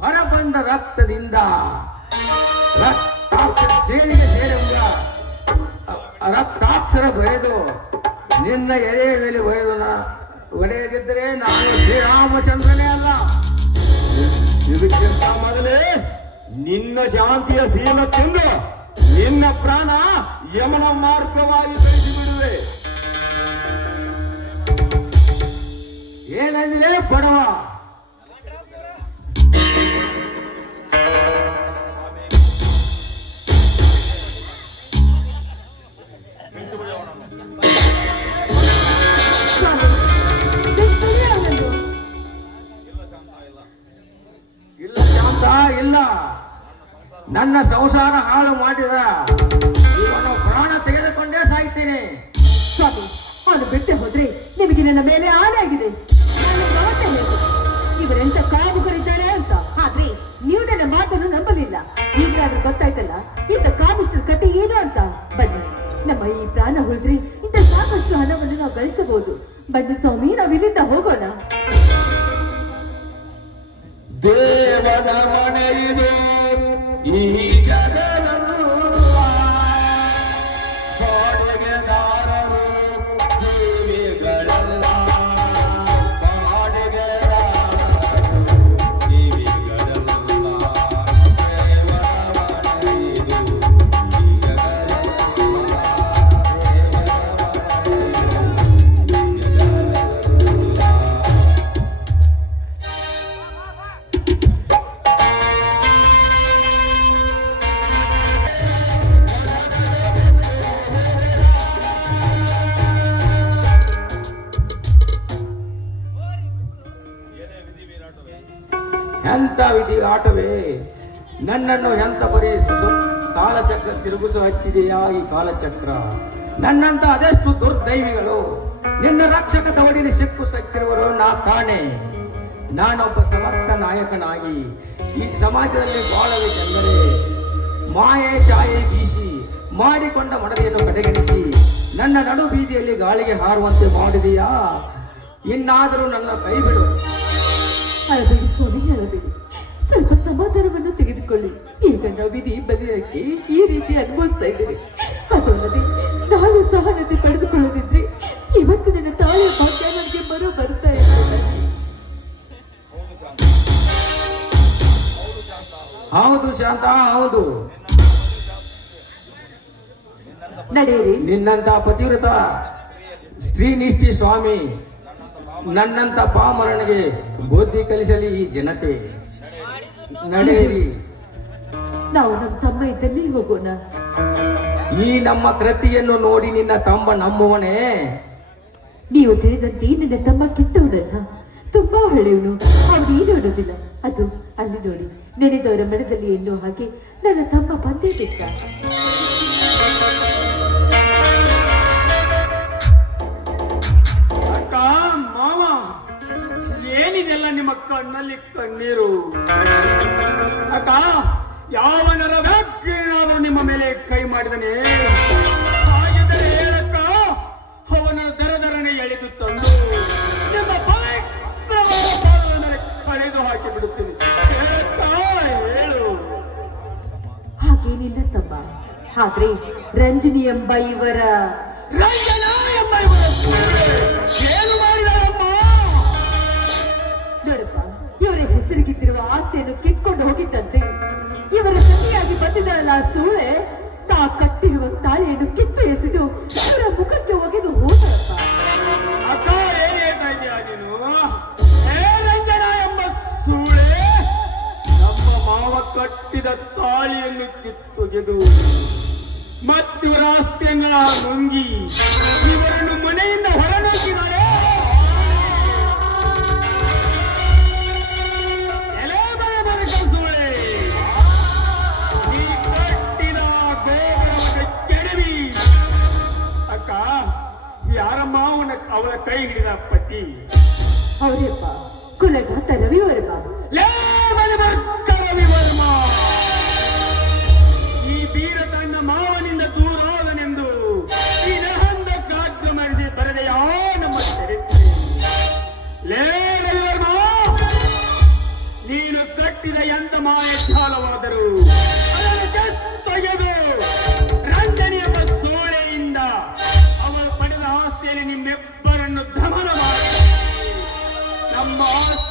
ಹೊರಬಂದ ರಕ್ತದಿಂದ ಸೇರಿಗೆ ಸೇರೆಂಬ ರಕ್ತಾಕ್ಷರ ಬರೆದು ನಿನ್ನ ಎದೆಯ ಮೇಲೆ ಬರೆದು ಒಡೆಯದಿದ್ದರೆ ನಾನು ಶ್ರೀರಾಮಚಂದ್ರನೇ ಅಲ್ಲ. ಇದಕ್ಕಿಂತ ಮೊದಲೇ ನಿನ್ನ ಶಾಂತಿಯ ಶೀಲ ತಿಂದು ನಿನ್ನ ಪ್ರಾಣ ಯಮನ ಮಾರ್ಗವಾಗಿ ಕಳಿಸಿಬಿಡುವೆ. ಏನಂದ್ರೆ ಬಡವ, ಇಲ್ಲ ಶಾಂತ ಇಲ್ಲ. ನನ್ನ ಸಂಸಾರ ಹಾಳು ಮಾಡಿದ ಇವನು ಪ್ರಾಣ ತೆಗೆದುಕೊಂಡೇ ಸಾಯ್ತೇನೆ. ಸ್ವಾಮಿ, ಅವನು ಬಿಟ್ಟೆ ಹೋದ್ರೆ ನಿಮಗೆ ನನ್ನ ಮೇಲೆ ಆನೆ ಆಗಿದೆ. ನಾನು ಮಾತೇ ಹೇಳಿದೆ, ಇವರೆಂತ ಕಾಮುಕರಿದ್ದಾರೆ ಅಂತ. ಆದ್ರೆ ನೀವು ನನ್ನ ಮಾತನ್ನು ನಂಬಲಿಲ್ಲ. ಈಗಲಾದ್ರೂ ಗೊತ್ತಾಯ್ತಲ್ಲ ಇಂಥ ಕಾಮಿಷ್ಟರ ಕತೆ ಏನು ಅಂತ. ಬನ್ನಿ, ನಮ್ಮ ಈ ಪ್ರಾಣ ಉಳಿದ್ರೆ ಇಂಥ ಸಾಕಷ್ಟು ಹಣವನ್ನು ನಾವು ಗಳಿಸಬಹುದು. ಬನ್ನಿ ಸ್ವಾಮಿ, ನಾವು ಇಲ್ಲಿಂದ ಹೋಗೋಣ. ದೇವನ ಮನೆಯಿದು ಈ ಜಗದಲ್ಲ, ಬಾಡಿಗೆದಾರರು ಜೀವಿಗಳಲ್ಲ, ಬಾಡಿಗೆದಾರರು ಜೀವಿಗಳಲ್ಲ. ದೇವನ ಮನೆಯಿದು ಈ ಜಗದಲ್ಲ, ಎಂಥ ವಿಧಿ ಆಟವೇ ನನ್ನನ್ನು ಎಂಥ ಬರೀ ಕಾಲಚಕ್ರ ತಿರುಗಿಸು ಹಚ್ಚಿದೆಯಾ ಈ ಕಾಲಚಕ್ರ. ನನ್ನಂತ ಅದೆಷ್ಟು ದುರ್ದೈವಿಗಳು ನಿನ್ನ ರಕ್ಷಕ ತವಡಿಲಿ ಸಿಕ್ಕು ಸತ್ತಿರುವರು ನಾ ಕಾಣೆ. ನಾನೊಬ್ಬ ಸಮರ್ಥ ನಾಯಕನಾಗಿ ಈ ಸಮಾಜದಲ್ಲಿ ಬಾಳಬೇಕೆಂದರೆ ಮಾಯೆ ಛಾಯೆ ಬೀಸಿ ಮಾಡಿಕೊಂಡ ಮಡದಿಯನ್ನು ಕಡೆಗಣಿಸಿ ನನ್ನ ನಡು ಬೀದಿಯಲ್ಲಿ ಗಾಳಿಗೆ ಹಾರುವಂತೆ ಮಾಡಿದೆಯಾ? ಇನ್ನಾದರೂ ನನ್ನ ಕೈ ಬಿಡು. ಅಳಬೇಡಿ ಸ್ವಾಮಿ, ಅಳಬೇಡಿ. ಸ್ವಲ್ಪ ಸಮಾಧಾನವನ್ನು ತೆಗೆದುಕೊಳ್ಳಿ. ಈಗ ನಾವು ವಿಧಿ ಬದಿಯಾಗಿ ಈ ರೀತಿ ಅನುಭವಿಸ್ತಾ ಇದ್ದೇವೆ. ಅದಲ್ಲದೆ ನಾನು ಸಹನತೆ ಪಡೆದುಕೊಳ್ಳದಿದ್ರೆ ಇವತ್ತು ನನ್ನ ತಾಯಿಯ ಭಾಗ್ಯ ನನಗೆ ಬರ್ತಾ ಇರ್ತದೆ. ಹೌದು ಶಾಂತ, ಹೌದು. ನಡೆಯಿರಿ. ನಿನ್ನಂತ ಪತಿವ್ರತ ಶ್ರೀನಿಷ್ಠಿ ಸ್ವಾಮಿ ನನ್ನಂತ ಪಾಮರನಿಗೆ ಬುದ್ಧಿ ಕಲಿಸಲಿ ಈ ಜನತೆ. ನಡೆಯಿರಿ. ನಾವು ನಮ್ಮ ತಮ್ಮ ಇದ್ದಲ್ಲಿ ಹೋಗೋಣ. ಈ ನಮ್ಮ ಕೃತಿಯನ್ನು ನೋಡಿ ನಿನ್ನ ತಮ್ಮ ನಮ್ಮವನೇ. ನೀವು ತಿಳಿದಂತೆ ನನ್ನ ತಮ್ಮ ಕೆಟ್ಟವನಲ್ಲ, ತುಂಬಾ ಒಳ್ಳೆಯವನು. ಅವನು ಏನು ಅನ್ನೋದಿಲ್ಲ. ಅದು ಅಲ್ಲಿ ನೋಡಿ, ನೆನೆದವರ ಮನದಲ್ಲಿ ಎನ್ನುವ ಹಾಗೆ ನನ್ನ ತಮ್ಮ ಬಂದೇ ಬಿಟ್ಟ. ಅಕ್ಕ, ಮಾವ, ಏನಿದೆಲ್ಲ ನಿಮ್ಮ ಕಣ್ಣಲ್ಲಿ ಕಣ್ಣೀರು? ಅಕ್ಕ, ಯಾವನರ ವ್ಯಾಘ್ರನಾದರೂ ನಿಮ್ಮ ಮೇಲೆ ಕೈ ಮಾಡಿದನೆ ಹಾಗಿದ್ದರೆ ಹೇಳಕ್ಕ, ಅವನ ದರದರನೆ ಎಳೆದು ತಂದು ನಿಮ್ಮ ಪವಿತ್ರವಾದ ಪಾದದ ಮೇಲೆ ಕಳೆದು ಹಾಕಿ ಬಿಡುತ್ತೀನಿ. ಹೇಳಕ್ಕ, ಹೇಳು. ಹಾಗೇನಿಲ್ಲ ತಮ್ಮ. ಆದ್ರೆ ರಂಜನಿ ಎಂಬ ಇವರ ರಂಜನ ಎಂಬ ಇವರ ಏನು ಮಾಡಿದಳಮ್ಮ? ನೋಡಪ್ಪ, ಇವರ ಹೆಸರಿಗಿದ್ದಿರುವ ಆಸ್ತಿಯನ್ನು ಕಿತ್ಕೊಂಡು ಹೋಗಿದ್ದಂತೆ ಇವರ ಜೊತೆಯಾಗಿ ಬಂದಿದ್ದಲ್ಲ ಸೂಳೆ, ತಾ ಕಟ್ಟಿರುವ ತಾಯಿಯನ್ನು ಕಿತ್ತು ಎಸೆದು ಇವರ ಮುಖಕ್ಕೆ ಒಗೆದು ಹೋದಳಪ್ಪ. ಅಕ್ಕ, ಏನ್ ಹೇಳ್ತಾ ಇದೀಯ ನೀನು? ಏ ರಂಜನ ಎಂಬ ಸೂಳೆ ನಮ್ಮ ಮಾವ ಕಟ್ಟಿದ ತಾಳಿಯನ್ನು ಕಿತ್ತೊಗೆದು ಮತ್ತಿವರ ಆಸ್ತಿಯನ್ನ ನುಂಗಿ ಇವರನ್ನು ಮನೆಯಿಂದ ಹೊರನೂಕಿದ್ದಾರೆ. ಎಲೆ ಮನೆ ಬರಕ ಸೂಳೆ, ಈ ಕಟ್ಟಿದ ಗೋಪುರವನ್ನು ಕೆಡವಿ. ಅಕ್ಕ, ಯಾರಮ್ಮ ಅವಳ ಕೈ ಹಿಡಿದ ಪತಿ? ಅವರೇಪ್ಪ ಕುಲಘಾತ ರವಿವರ್ಮ. ರವಿವರ್ಮ ಈ ಬೀರ ತನ್ನ ಮಾವನಿಂದ ದೂರಾದನೆಂದು ಈ ನರಹಂದ ಕಾಗ್ದ ಮಾಡಿಸಿ ಬರೆದೆಯಾ ನಮ್ಮ ಚರಿತ್ರೆ. ಲೇ ರವಿವರ್ಮ, ನೀನು ಕಟ್ಟಿದ ಎಂತ ಮಾಯ ಛಾಲವಾದರೂ ಅದನ್ನು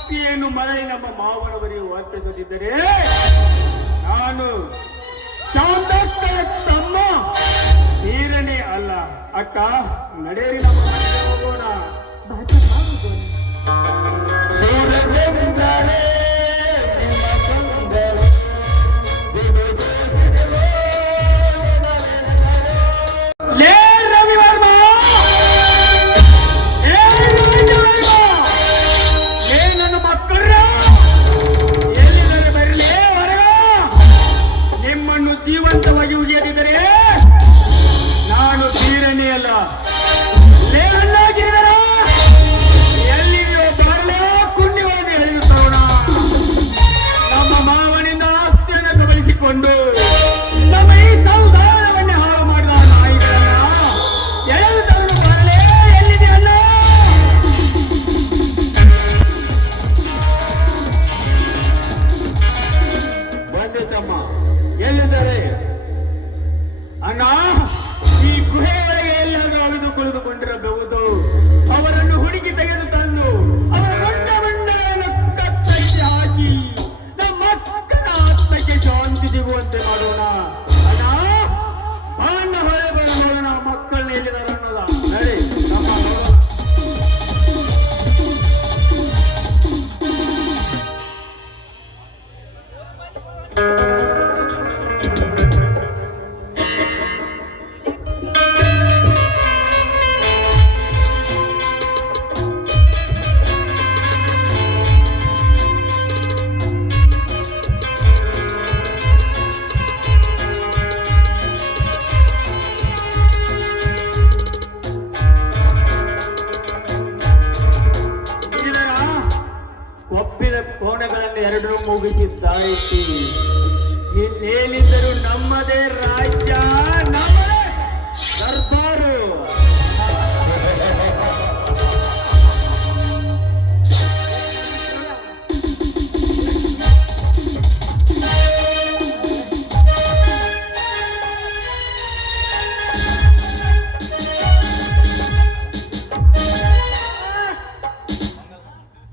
ಭಕ್ತಿಯನ್ನು ಮರಳಿ ನಮ್ಮ ಮಾವನವರಿಗೆ ಅರ್ಪಿಸದಿದ್ದರೆ ನಾನು ಚೌಂದಕ್ಕಳ ತಮ್ಮ ತೀರನೇ ಅಲ್ಲ. ಅಕ್ಕ ನಡೆಯರಿ, ನಮ್ಮ ಮನೆಗೆ ಹೋಗೋಣ. ಬಾ ತಮ್ಮ, ಹೋಗೋಣ. ಸೂರ್ಯಚಂದ್ರರೇ ನಿಮ್ಮ ಸುಂದರ ಲೇ ರವಿವರ್ಮ, ಲೇ ರಾಜವರ್ಮ, ಲೇ ನನ್ನ ಮಕ್ಕಳ ಎಲ್ಲಿದ್ದಾರೆ ಬರಲೇ ಹೊರಗ. ನಿಮ್ಮನ್ನು ಜೀವಂತವಾಗಿ ಉಳಿಯದಿದ್ದರೆ ನಾನು ತೀರನೇ ಅಲ್ಲ. ಲೇ ಅಣ್ಣಾಗಿರಿದರ ಎಲ್ಲಿಯೋ ಬರಲೇ ಕುಂಡಿಗಳನ್ನು ಎಳೆದು ತರೋಣ. ನಮ್ಮ ಮಾವನಿಂದ ಆಸ್ತಿಯನ್ನು ಗಮನಿಸಿಕೊಂಡು ನಮ್ಮ ಈ ಸಂಸಾರವನ್ನೇ ಹಾಳು ಮಾಡಿದ ನಾಯಿಗಳನ್ನ ಎಳೆದು ತರಲು ಬರಲೇ. ಎಲ್ಲಿದೆಯಲ್ಲ ಬಂದೆ ತಮ್ಮ, ಎಲ್ಲಿದ್ದಾರೆ? ಅಣ್ಣ, ಈ ಗುಹೆ ಒಳಗೆ ಎಲ್ಲಾದ್ರೂ ಅವಿದು ಕುಳಿತುಕೊಂಡಿರಬಹುದು. ಅವರನ್ನು ಹುಡುಕಿ ತೆಗೆದು ತಂದು ಅವರ ದೊಡ್ಡ ಬಂಡಗಳನ್ನು ಕತ್ತರಿಸಿ ಹಾಕಿ ನಮ್ಮ ಮಕ್ಕಳ ಆತ್ಮಕ್ಕೆ ಶಾಂತಿ ಸಿಗುವಂತೆ ಮಾಡೋಣ. ಅಣ್ಣ, ಬಾಣ ಹೊಳೆ ನೋಡೋಣ ಮಕ್ಕಳನ್ನ ಎಲ್ಲಿದ್ದಾರೆ ಅನ್ನೋದ. ನಡಿ ತಮ್ಮ, ನೋಡೋಣ. ಇದರ ಒಪ್ಪಿದ ಕೋಣೆಗಳನ್ನು ಎರಡೂ ಮುಗಿಸಿದ್ದಾಯಿತು. ಇನ್ನೇನಿದ್ದರೂ ನಮ್ಮದೇ ರಾಜ್ಯ, ನಮ್ಮದೇ ದರ್ಬಾರು.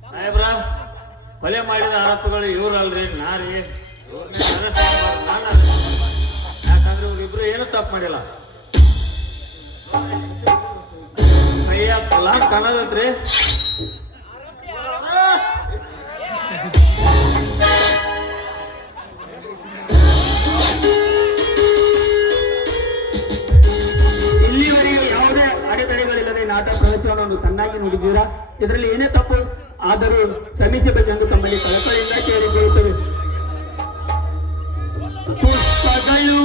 ಸಾಹೇಬ್ರ, ಕೊಲೆ ಮಾಡಿದ ಆರೋಪಿಗಳು ಇವ್ರಲ್ರಿ, ನಾರಿ. ಯಾಕಂದ್ರೆ ಇವ್ರಿಬ್ರು ಏನು ತಪ್ಪು ಮಾಡಿಲ್ಲ. ಅಯ್ಯ ಲಾಕ್ ಕಾಣದತ್ರಿ. ಇಲ್ಲಿವರೆಗೆ ಯಾವುದೇ ಅಡೆತಡೆಗಳಿಲ್ಲದೆ ನಾಟಕ ಪ್ರದರ್ಶನವನ್ನು ಒಂದು ಚೆನ್ನಾಗಿ ನೋಡಿದ್ದೀರಾ. ಇದರಲ್ಲಿ ಏನೇ ತಪ್ಪು ಆದರೂ ಶ್ರಮಿಸಬೇಕೆಂದು ತಮ್ಮಲ್ಲಿ ಕಳಕಳಿಯಿಂದ ಕೇಳಿಕೊಳ್ಳುತ್ತೇವೆ. ಪುಷ್ಪಗಳು